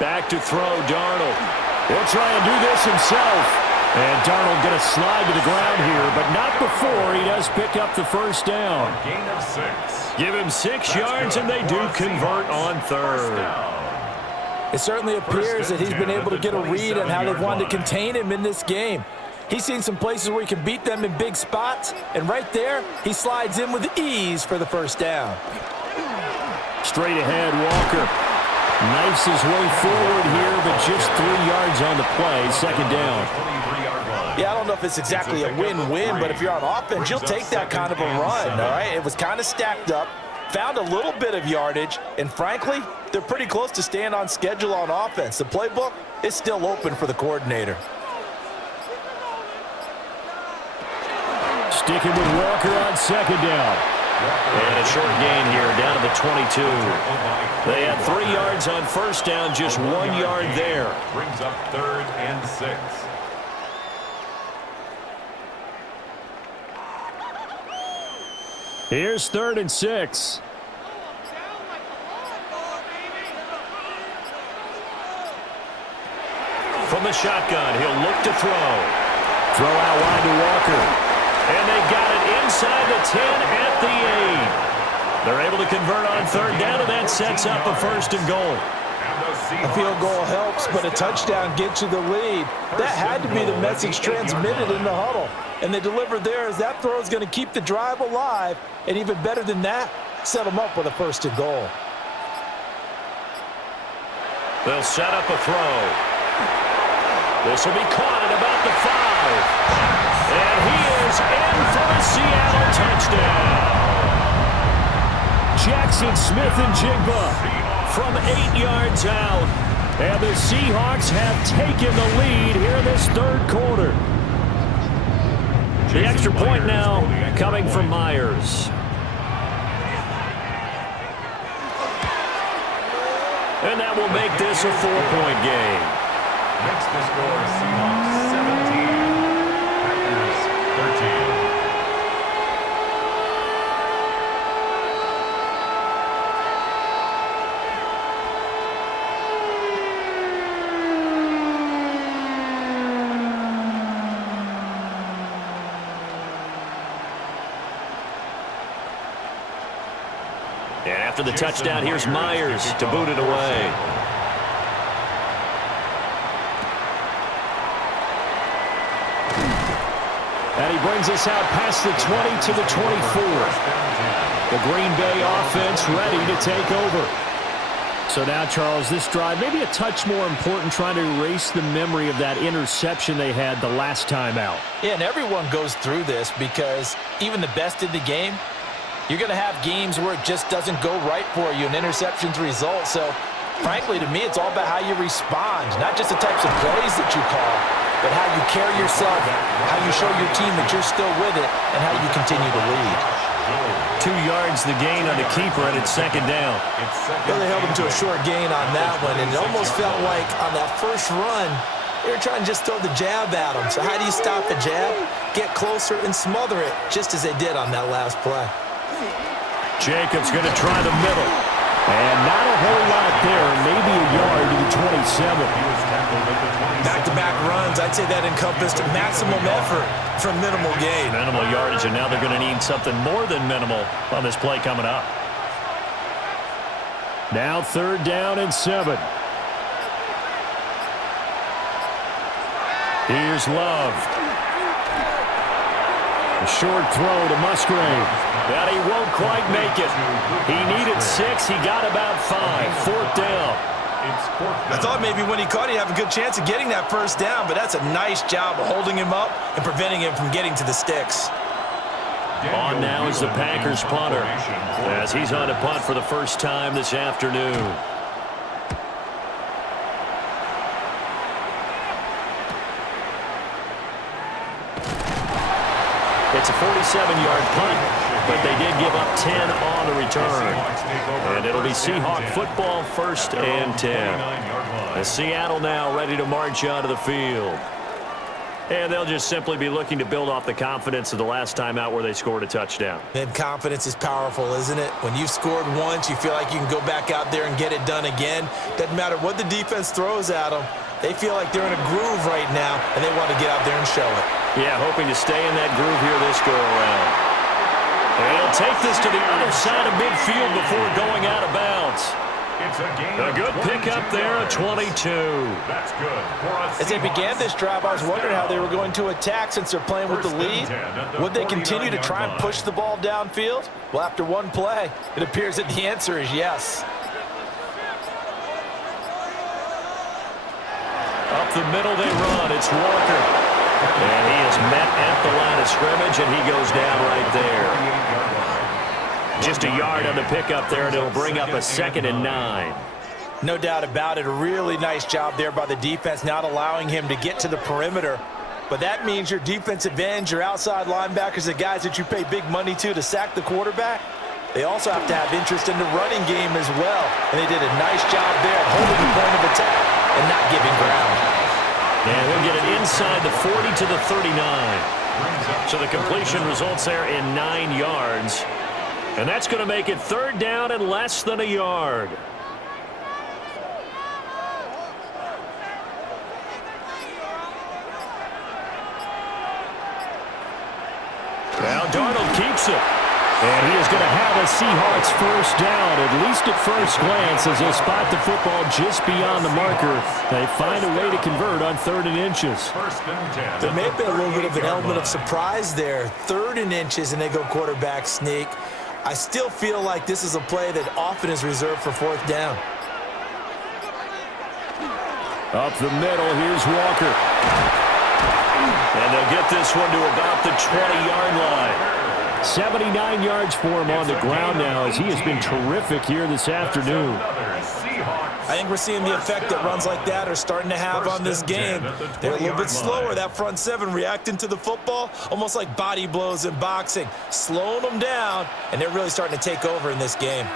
Back to throw, Darnold. He'll try and do this himself. And Darnold going to slide to the ground here, but not before he does pick up the 1st down. Gain of 6. Give him 6 yards, and they do convert on 3rd. It certainly appears that he's been able to get a read on how they've wanted to contain him in this game. He's seen some places where he can beat them in big spots, and right there, he slides in with ease for the 1st down. Straight ahead, Walker knifes his way forward here, but just 3 yards on the play, 2nd down. Yeah, I don't know if it's exactly a win-win, but if you're on offense, you'll take that kind of a run, all right? It was kind of stacked up. found a little bit of yardage, and frankly, they're pretty close to staying on schedule on offense. The playbook is still open for the coordinator. Sticking with Walker on second down. And a short gain here, down to the 22. They had 3 yards on first down, just 1 yard there. Brings up 3rd and 6. Here's 3rd and 6. From the shotgun, he'll look to throw. Throw out wide to Walker. And they got it inside the 10 at the 8. They're able to convert on 3rd down, and that sets up a 1st and goal. A field goal helps, but a touchdown gets you the lead. That had to be the message transmitted in the huddle. And they delivered there as that throw is going to keep the drive alive. And even better than that, set them up with a 1st and goal. They'll set up a throw. This will be caught at about the 5. And he is in for the Seattle touchdown. Jaxon Smith-Njigba from 8 yards out. And the Seahawks have taken the lead here in this 3rd quarter. The extra point now coming from Myers. And that will make this a 4-point game. Makes the score Seahawks 17, Packers 13. And after the touchdown, here's Myers to boot it away. And he brings us out past the 20 to the 24. The Green Bay offense ready to take over. So now, Charles, this drive maybe a touch more important, trying to erase the memory of that interception they had the last time out. Yeah, and everyone goes through this because even the best in the game, you're going to have games where it just doesn't go right for you, and interceptions result. So, frankly, to me, it's all about how you respond, not just the types of plays that you call, but how you carry yourself, how you show your team that you're still with it, and how you continue to lead. 2 yards the gain on the keeper, and it's 2nd down. Well, they held him to a short gain on that one, and it almost felt like on that first run, they were trying to just throw the jab at him. So how do you stop the jab? Get closer and smother it, just as they did on that last play. Jacobs going to try the middle. And not a whole lot there, maybe a yard to the 27. Back-to-back runs, I'd say that encompassed maximum effort for minimal gain. Minimal yardage, and now they're going to need something more than minimal on this play coming up. Now 3rd down and 7. Here's Love. A short throw to Musgrave. But he won't quite make it. He needed 6. He got about 5. 4th down. I thought maybe when he caught, he'd have a good chance of getting that 1st down, but that's a nice job of holding him up and preventing him from getting to the sticks. On now is the Packers punter, as he's on to punt for the first time this afternoon. It's a 47-yard punt, but they did give up 10 on the return. And it'll be Seahawk football, 1st and 10. And Seattle now ready to march onto the field. And they'll just simply be looking to build off the confidence of the last time out where they scored a touchdown. And confidence is powerful, isn't it? When you've scored once, you feel like you can go back out there and get it done again. Doesn't matter what the defense throws at them. They feel like they're in a groove right now, and they want to get out there and show it. Yeah, hoping to stay in that groove here this go-around. And he'll take this to the other side of midfield before going out of bounds. It's A good pickup there, a 22. That's good. As they began this drive, I was wondering how they were going to attack since they're playing with the lead. Would they continue to try and push the ball downfield? Well, after one play, it appears that the answer is yes. Up the middle they run. It's Walker. And he is met at the line of scrimmage, and he goes down right there. Just a yard on the pickup there, and it'll bring up a 2nd and 9. No doubt about it. A really nice job there by the defense, not allowing him to get to the perimeter. But that means your defensive ends, your outside linebackers, the guys that you pay big money to sack the quarterback, they also have to have interest in the running game as well. And they did a nice job there holding the point of attack and not giving ground. And he'll get it inside the 40 to the 39. So the completion results there in 9 yards. And that's going to make it 3rd down and less than a yard. Now Darnold keeps it. And he is going to have a Seahawks first down, at least at first glance, as they'll spot the football just beyond the marker. They find a way to convert on 3rd and inches. There may have been a little bit of an element of surprise there. 3rd and inches, and they go quarterback sneak. I still feel like this is a play that often is reserved for 4th down. Up the middle, here's Walker. And they'll get this one to about the 20-yard line. 79 yards for him on the ground now, as he has been terrific here this afternoon. I think we're seeing the effect that runs like that are starting to have on this game. They're a little bit slower, that front 7 reacting to the football, almost like body blows in boxing, slowing them down, and they're really starting to take over in this game.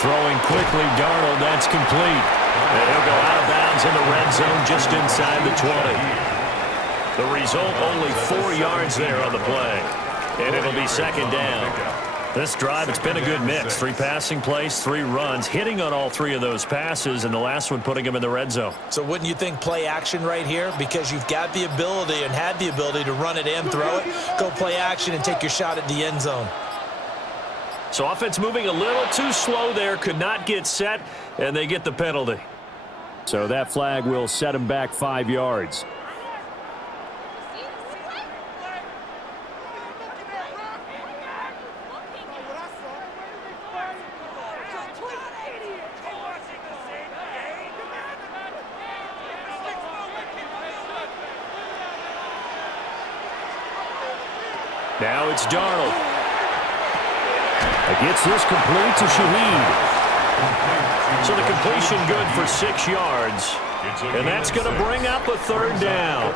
Throwing quickly, Darnold, that's complete. And he'll go out of bounds in the red zone just inside the 20. The result, only 4 yards there on the play. And it'll be 2nd down. This drive, it's been a good mix. 3 passing plays, 3 runs, hitting on all 3 of those passes, and the last one putting him in the red zone. So wouldn't you think play action right here? Because you've got the ability and had the ability to run it and throw it. Go play action and take your shot at the end zone. So offense moving a little too slow there, could not get set, and they get the penalty. So that flag will set him back 5 yards. Now it's Darnold. Gets this complete to Shaheed. So the completion good for 6 yards. And that's going to bring up a 3rd down.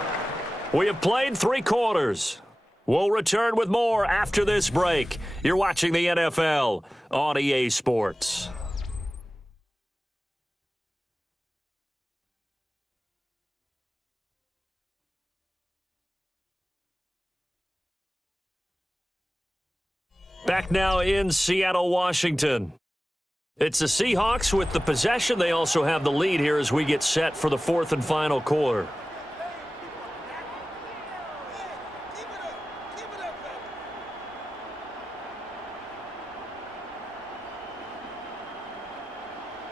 We have played 3 quarters. We'll return with more after this break. You're watching the NFL on EA Sports. Back now in Seattle, Washington. It's the Seahawks with the possession. They also have the lead here as we get set for the 4th and final quarter.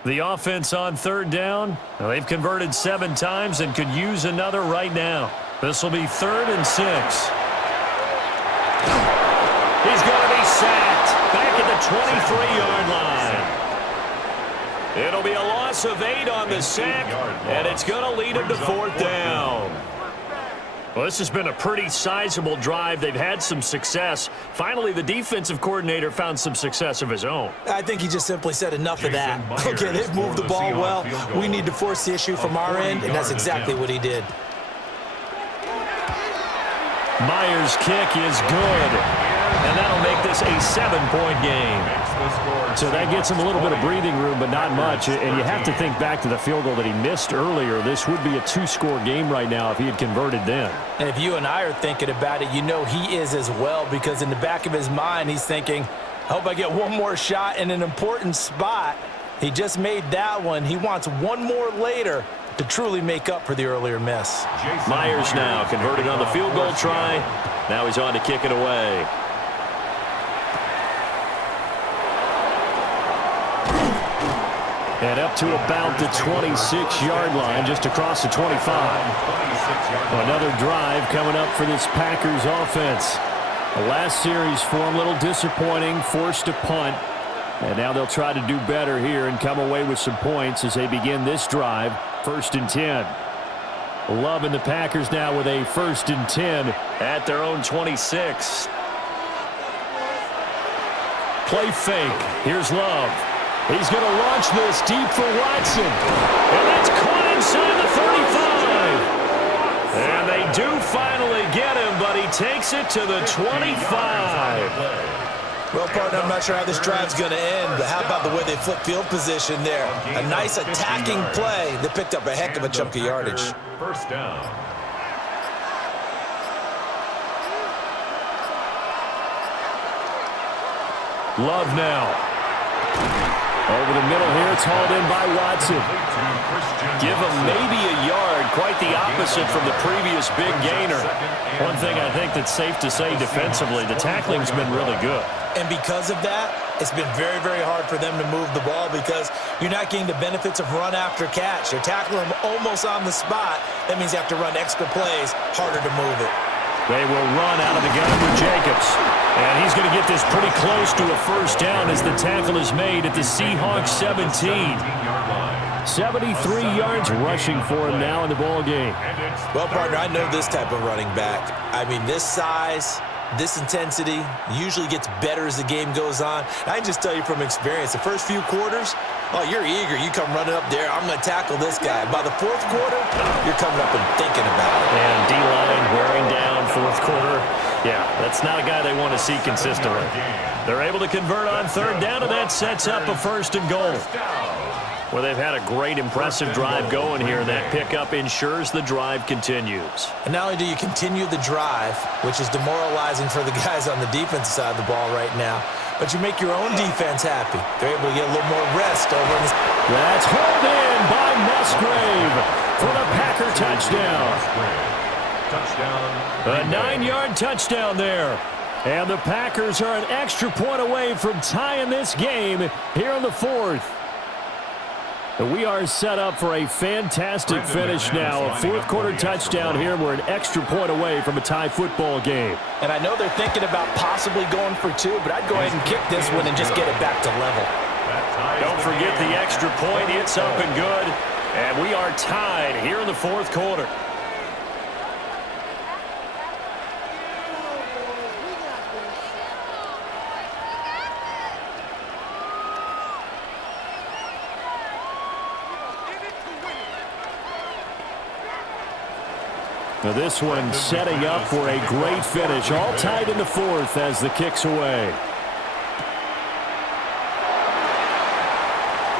The offense on 3rd down. Well, they've converted 7 times and could use another right now. This will be 3rd and 6. He's going to be sacked back at the 23-yard line. It'll be a loss of 8 on the sack, and it's going to lead him to 4th down. Well, this has been a pretty sizable drive. They've had some success. Finally, the defensive coordinator found some success of his own. I think he just simply said enough of that. Okay, they've moved the ball well. We need to force the issue from our end, and that's exactly what he did. Myers' kick is good. And that'll make this a 7-point game. So that gets him a little bit of breathing room, but not much. And you have to think back to the field goal that he missed earlier. This would be a 2-score game right now if he had converted then. And if you and I are thinking about it, you know he is as well, because in the back of his mind, he's thinking, I hope I get one more shot in an important spot. He just made that one. He wants one more later to truly make up for the earlier miss. Myers now converted on the field goal try. Now he's on to kick it away. And up to about the 26-yard line, just across the 25. Another drive coming up for this Packers offense. The last series for them, a little disappointing, forced a punt. And now they'll try to do better here and come away with some points as they begin this drive, 1st and 10. Loving the Packers now with a 1st and 10 at their own 26. play fake. Here's Love. He's going to launch this deep for Watson. And that's caught inside the 35. And they do finally get him, but he takes it to the 25. Well, partner, I'm not sure how this drive's going to end, but how about the way they flip field position there? A nice attacking play. They picked up a heck of a chunk of yardage. First down. Love now. Over the middle here, it's hauled in by Watson. Give him maybe a yard, quite the opposite from the previous big gainer. One thing I think that's safe to say defensively, the tackling's been really good. And because of that, it's been very, very hard for them to move the ball because you're not getting the benefits of run after catch. You're tackling them almost on the spot. That means you have to run extra plays, harder to move it. They will run out of the gun with Jacobs. And he's going to get this pretty close to a first down as the tackle is made at the Seahawks 17. 73 yards rushing for him now in the ball game. Well, partner, I know this type of running back. I mean, this size, this intensity usually gets better as the game goes on. I can just tell you from experience, the first few quarters, oh, you're eager. You come running up there. I'm going to tackle this guy. By the fourth quarter, you're coming up and thinking about it. And D-line wearing down fourth quarter. Yeah, that's not a guy they want to see consistently. They're able to convert on third down, and that sets up a first and goal. Well, they've had a great, impressive drive going here, and that pickup ensures the drive continues. And not only do you continue the drive, which is demoralizing for the guys on the defensive side of the ball right now, but you make your own defense happy. They're able to get a little more rest over in this. That's hauled in by Musgrave for the Packer touchdown. A 9-yard touchdown there. And the Packers are an extra point away from tying this game here in the fourth. And we are set up for a fantastic finish now. A fourth quarter touchdown here. We're an extra point away from a tie football game. And I know they're thinking about possibly going for two, but I'd go ahead and kick this one and just get it back to level. Don't forget the extra point. It's up and good. And we are tied here in the fourth quarter. Now this one setting up for a great finish. All tied in the fourth as the kick's away.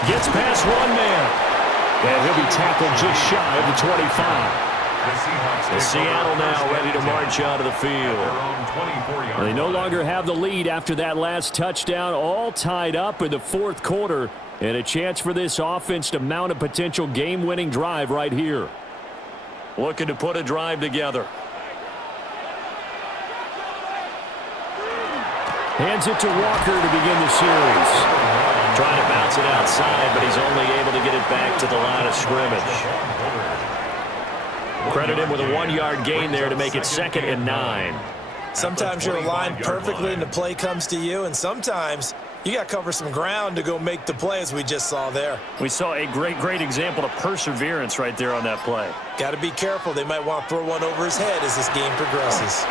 Gets past one man. And he'll be tackled just shy of the 25. The Seattle now ready to march out of the field. They no longer have the lead after that last touchdown. All tied up in the fourth quarter. And a chance for this offense to mount a potential game-winning drive right here. Looking to put a drive together. Hands it to Walker to begin the series. Trying to bounce it outside, but he's only able to get it back to the line of scrimmage. Credit him with a 1-yard gain there to make it 2nd and 9. Sometimes you're aligned perfectly and the play comes to you, and sometimes you got to cover some ground to go make the play, as we just saw there. We saw a great example of perseverance right there on that play. Got to be careful. They might want to throw one over his head as this game progresses.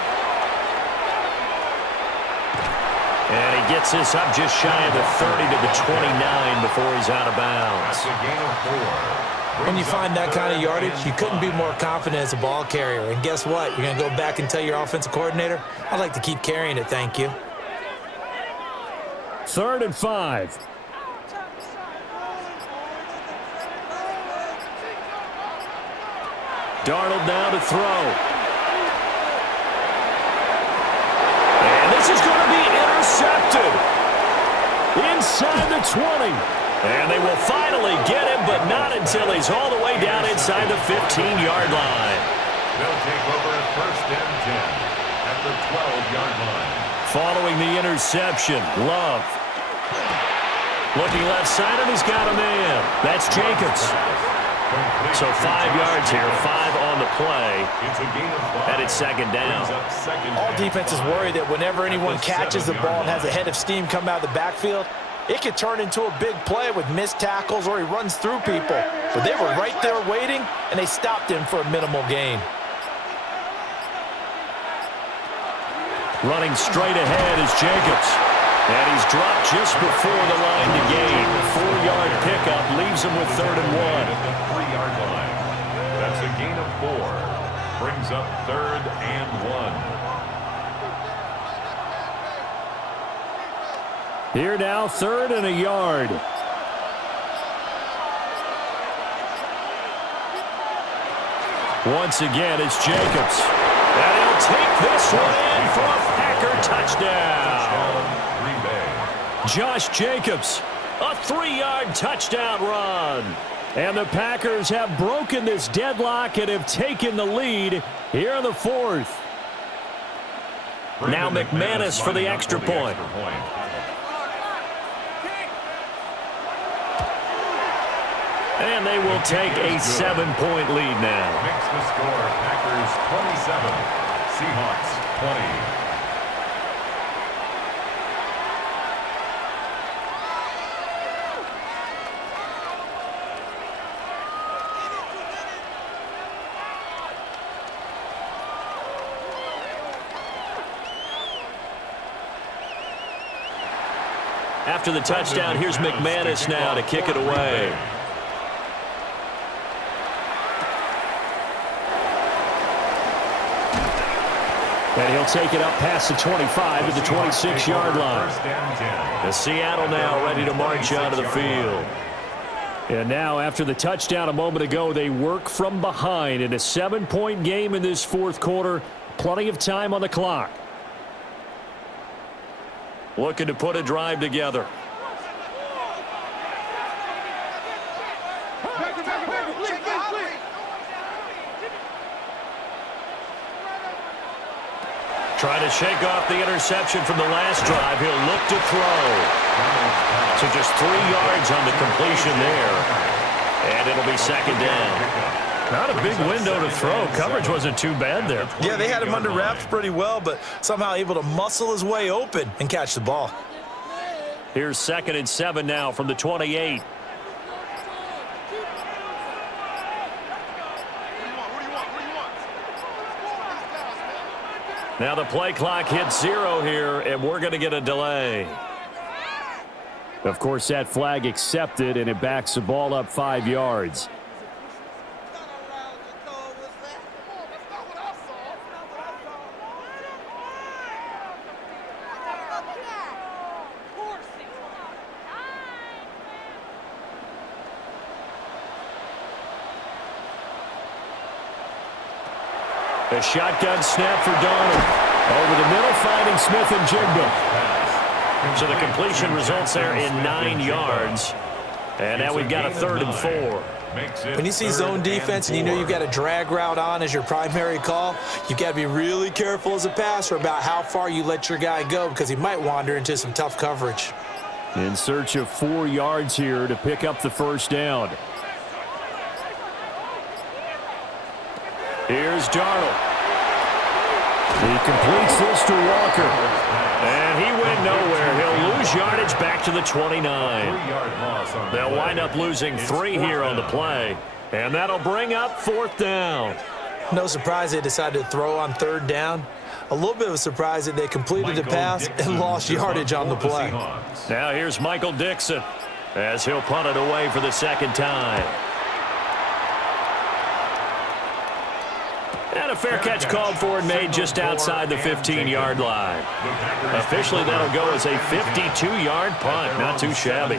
And he gets this up just shy of the 30 to the 29 before he's out of bounds. When you find that kind of yardage, you couldn't be more confident as a ball carrier. And guess what? You're going to go back and tell your offensive coordinator, I'd like to keep carrying it, thank you. 3rd and 5. Darnold now to throw. And this is going to be intercepted. Inside the 20. And they will finally get him, but not until he's all the way down inside the 15-yard line. They'll take over at 1st and 10 at the 12-yard line. Following the interception, Love. Looking left side, and he's got a man. That's Jacobs. So 5 yards here, 5 on the play. And it's 2nd down. All defenses worry that whenever anyone catches the ball and has a head of steam come out of the backfield, it could turn into a big play with missed tackles or he runs through people. But they were right there waiting, and they stopped him for a minimal gain. Running straight ahead is Jacobs. And he's dropped just before the line to gain. 4-yard pickup leaves him with 3rd and 1. At the 3-yard line. That's a gain of 4. Brings up 3rd and 1. Here now, 3rd and a yard. Once again, it's Jacobs. And he'll take this one in for a Packer touchdown. Josh Jacobs, a 3-yard touchdown run. And the Packers have broken this deadlock and have taken the lead here in the 4th. Now McManus for the extra point. And they will take a 7-point lead now. Makes the score Packers 27, Seahawks 20. After the touchdown, here's McManus now to kick it away. And he'll take it up past the 25 to the 26-yard line. And Seattle now ready to march out of the field. And now, after the touchdown a moment ago, they work from behind in a 7-point game in this 4th quarter. Plenty of time on the clock. Looking to put a drive together. Trying to shake off the interception from the last drive. He'll look to throw. So just 3 yards on the completion there. And it'll be 2nd down. Not a big window to throw. Coverage wasn't too bad there. Yeah, they had him under wraps pretty well, but somehow able to muscle his way open and catch the ball. Here's 2nd and 7 now from the 28. Now the play clock hits 0 here, and we're going to get a delay. Of course, that flag accepted, and it backs the ball up 5 yards. A shotgun snap for Darnold. Over the middle, finding Smith-Njigba. So the completion results there in 9 yards. And now we've got a 3rd and 4. When you see zone defense and you know you've got a drag route on as your primary call, you've got to be really careful as a passer about how far you let your guy go because he might wander into some tough coverage. In search of 4 yards here to pick up the 1st down. Here's Darnold. He completes this to Walker. And he went nowhere. He'll lose yardage back to the 29. They'll wind up losing 3 here on the play. And that'll bring up 4th down. No surprise they decided to throw on 3rd down. A little bit of a surprise that they completed the pass and lost yardage on the play. Now here's Michael Dixon as he'll punt it away for the 2nd time. And a fair catch called for and made just outside the 15-yard line. Officially, that'll go as a 52-yard punt. Not too shabby.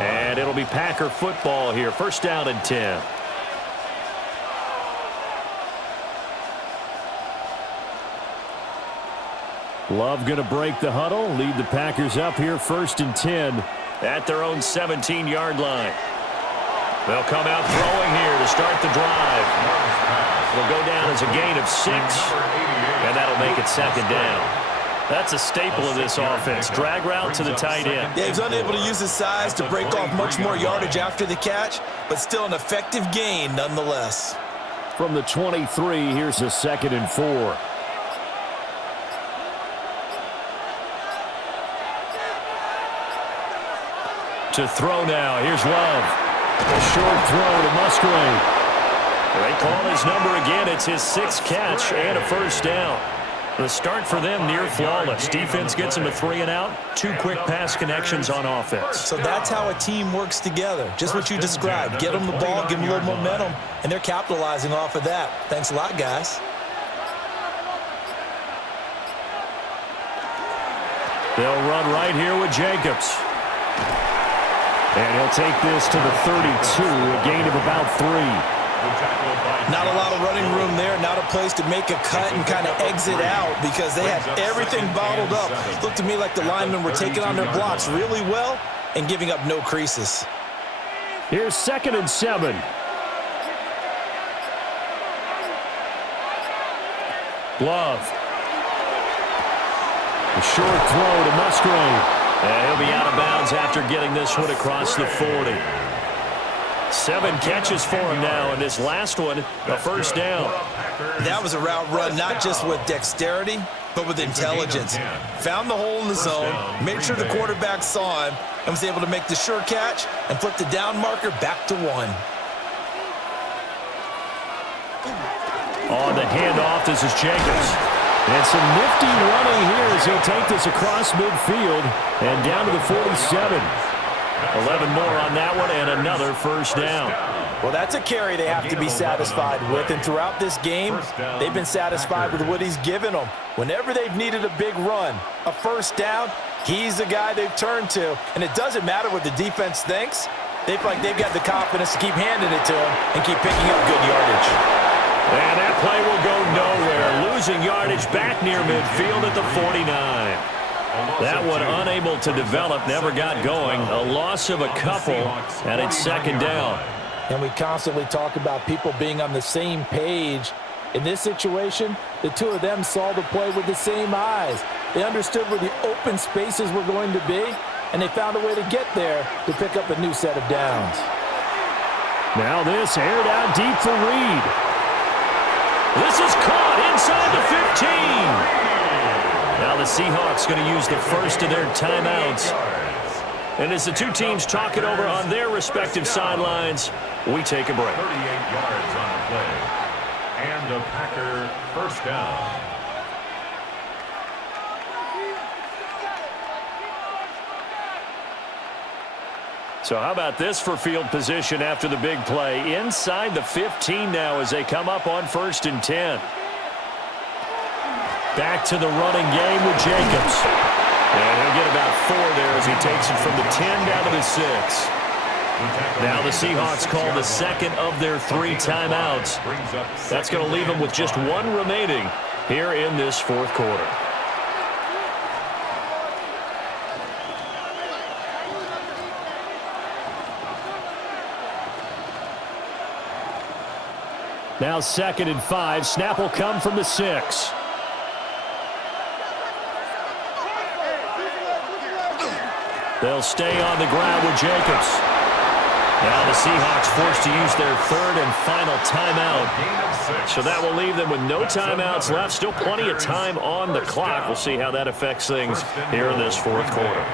And it'll be Packer football here. 1st down and 10. Love going to break the huddle. Lead the Packers up here 1st and 10 at their own 17-yard line. They'll come out throwing here to start the drive. It'll go down as a gain of 6, and that'll make it 2nd down. That's a staple of this offense. Drag route to the tight end. Yeah, he's unable to use his size to break off much more yardage after the catch, but still an effective gain nonetheless. From the 23, here's a 2nd and 4. To throw now, here's Love. A short throw to Musgrave. They call his number again. It's his 6th catch and a 1st down. The start for them near flawless. Defense gets them a 3 and out. 2 quick pass connections on offense. So that's how a team works together. Just what you described. Get them the ball, give them a little momentum, and they're capitalizing off of that. Thanks a lot, guys. They'll run right here with Jacobs. And he'll take this to the 32, a gain of about 3. Not a lot of running room there, not a place to make a cut and kind of exit out because they had everything bottled up. Looked to me like the linemen were taking on their blocks really well and giving up no creases. Here's 2nd and 7. Glove. A short throw to Musgrave. And he'll be out of bounds after getting this one across the 40. 7 catches for him now, and this last one, a first down. That was a route run not just with dexterity, but with intelligence. Found the hole in the zone, made sure the quarterback saw him, and was able to make the sure catch and flip the down marker back to 1. On the handoff, this is Jacobs. And some nifty running here as he'll take this across midfield and down to the 47. 11 more on that one and another first down. Well, that's a carry they have to be satisfied with. And throughout this game, they've been satisfied with what he's given them. Whenever they've needed a big run, a first down, he's the guy they've turned to. And it doesn't matter what the defense thinks. They feel like they've got the confidence to keep handing it to him and keep picking up good yardage. And that play will go nowhere. Losing yardage back near midfield at the 49. That one unable to develop, never got going. A loss of a couple, and it's 2nd down. And we constantly talk about people being on the same page. In this situation, the two of them saw the play with the same eyes. They understood where the open spaces were going to be, and they found a way to get there to pick up a new set of downs. Now this aired out deep for Reed. This is caught inside the 15. Now the Seahawks going to use the first of their timeouts. And as the two teams talk it over on their respective sidelines, we take a break. 38 yards on the play. And a Packer first down. So how about this for field position after the big play? Inside the 15 now as they come up on 1st and 10. Back to the running game with Jacobs. And he'll get about 4 there as he takes it from the 10 down to the 6. Now the Seahawks call the 2nd of their 3 timeouts. That's going to leave them with just 1 remaining here in this 4th quarter. Now 2nd and 5. Snap will come from the 6. They'll stay on the ground with Jacobs. Now the Seahawks forced to use their 3rd and final timeout. So that will leave them with no timeouts left. Still plenty of time on the clock. We'll see how that affects things here in this 4th quarter.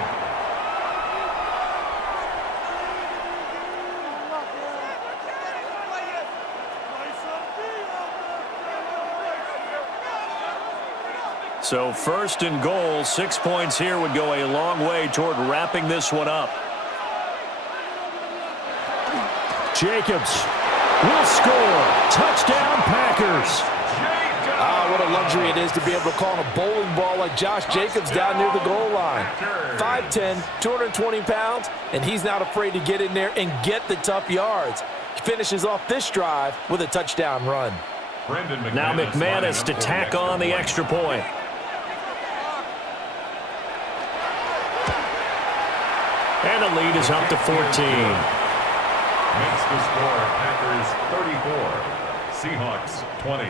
So 1st and goal, 6 points here would go a long way toward wrapping this one up. Jacobs will score. Touchdown, Packers. What a luxury it is to be able to call a bowling ball like Josh Jacobs down near the goal line. 5'10", 220 pounds, and he's not afraid to get in there and get the tough yards. He finishes off this drive with a touchdown run. Now McManus to tack on the extra point. And the lead is up to 14. Makes the score Packers 34, Seahawks 20.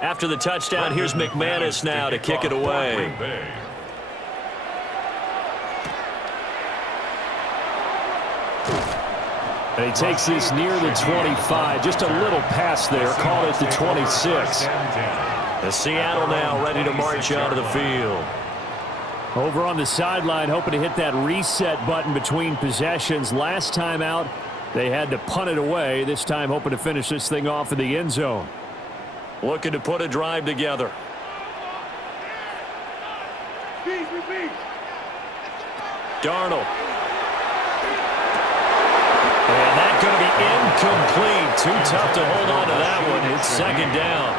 After the touchdown, here's McManus now to kick it away. And he takes this near the 25. Just a little pass there. Call it the 26. And Seattle now ready to march out of the field. Over on the sideline, hoping to hit that reset button between possessions. Last time out, they had to punt it away. This time, hoping to finish this thing off in the end zone. Looking to put a drive together. Darnold. And that's going to be incomplete. Too tough to hold on to that one. It's second down.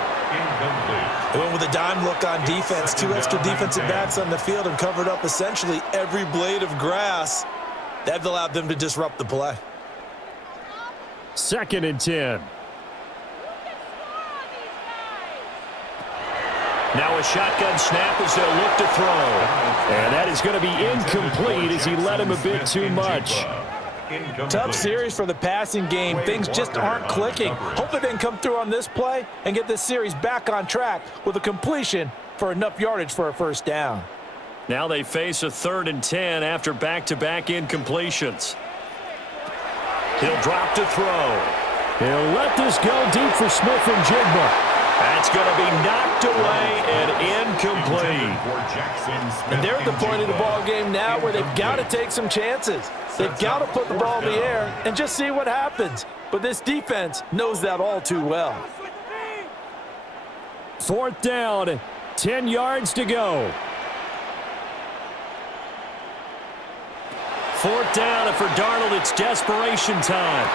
They went with a dime look on defense. 2 extra defensive backs on the field and covered up essentially every blade of grass. That allowed them to disrupt the play. 2nd and 10. Now a shotgun snap as they'll look to throw. And that is going to be incomplete as he led him a bit too much. Tough series for the passing game. Things just aren't clicking. Hopefully they can come through on this play and get this series back on track with a completion for enough yardage for a first down. Now they face a 3rd and 10 after back-to-back incompletions. He'll drop to throw. He'll let this go deep for Smith-Njigba. That's going to be knocked away and incomplete. And they're at the point of the ball game now where they've got to take some chances. They've got to put the ball in the air and just see what happens. But this defense knows that all too well. 4th down, 10 yards to go. 4th down, and for Darnold, it's desperation time.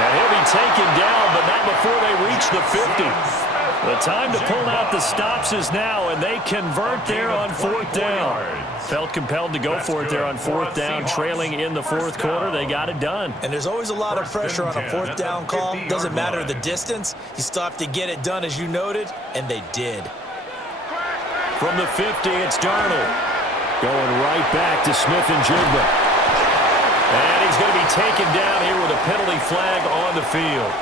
And he'll be taken down, but not before they reach the 50. The time to pull out the stops is now, and they convert there on 4th down. Felt compelled to go for it there on 4th down, trailing in the 4th quarter. They got it done. And there's always a lot of pressure on a 4th down call. Doesn't matter the distance. You still have to get it done, as you noted, and they did. From the 50, it's Darnold. Going right back to Smith-Njigba. And he's going to be taken down here with a penalty flag on the field.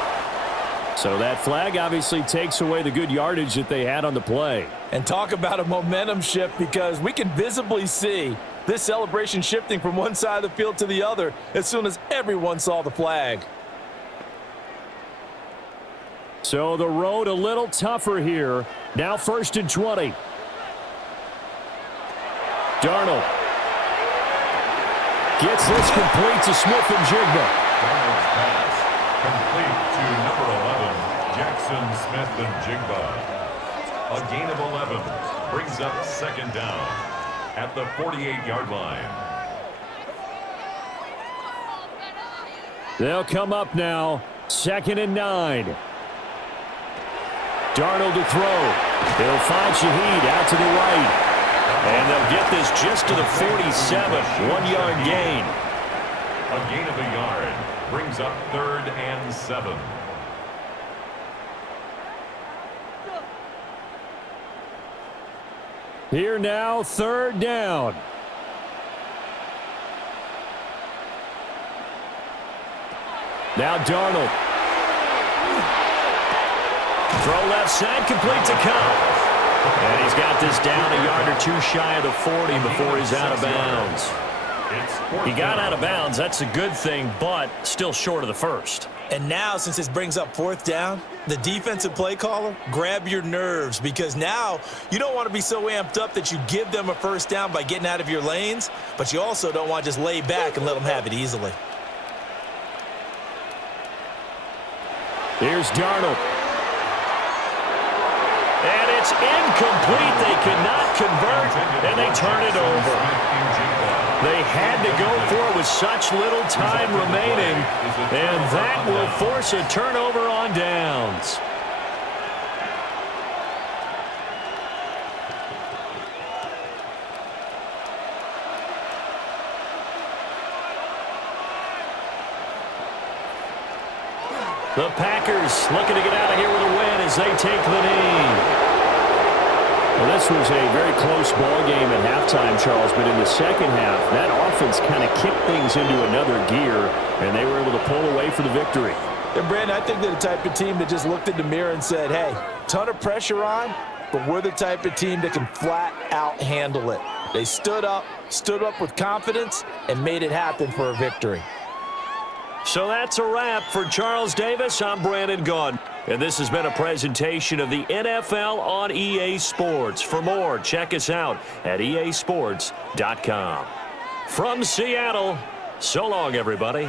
So that flag obviously takes away the good yardage that they had on the play. And talk about a momentum shift, because we can visibly see this celebration shifting from one side of the field to the other as soon as everyone saw the flag. So the road a little tougher here. Now 1st and 20. Darnold gets this complete to Smith-Njigba. Darnold's pass complete to number 11, Jaxon Smith-Njigba. A gain of 11 brings up 2nd down at the 48-yard line. They'll come up now, 2nd and 9. Darnold to throw. He'll find Shaheed out to the right. And they'll get this just to the 47, 1-yard gain. A gain of a yard brings up 3rd and 7. Here now, 3rd down. Now Darnold. Throw left side, complete to Cobb. And he's got this down a yard or two shy of the 40 before he's out of bounds. He got out of bounds. That's a good thing, but still short of the 1st. And now, since this brings up 4th down, the defensive play caller, grab your nerves, because now you don't want to be so amped up that you give them a 1st down by getting out of your lanes, but you also don't want to just lay back and let them have it easily. Here's Darnold. And it's incomplete. They could not convert, and they turn it over. They had to go for it with such little time remaining, and that will force a turnover on downs. The Packers looking to get out of here with a win as they take the knee. Well, this was a very close ball game at halftime, Charles, but in the second half, that offense kind of kicked things into another gear, and they were able to pull away for the victory. And, Brandon, I think they're the type of team that just looked in the mirror and said, hey, ton of pressure on, but we're the type of team that can flat out handle it. They stood up with confidence, and made it happen for a victory. So that's a wrap. For Charles Davis, I'm Brandon Gaudin. And this has been a presentation of the NFL on EA Sports. For more, check us out at easports.com. From Seattle, so long, everybody.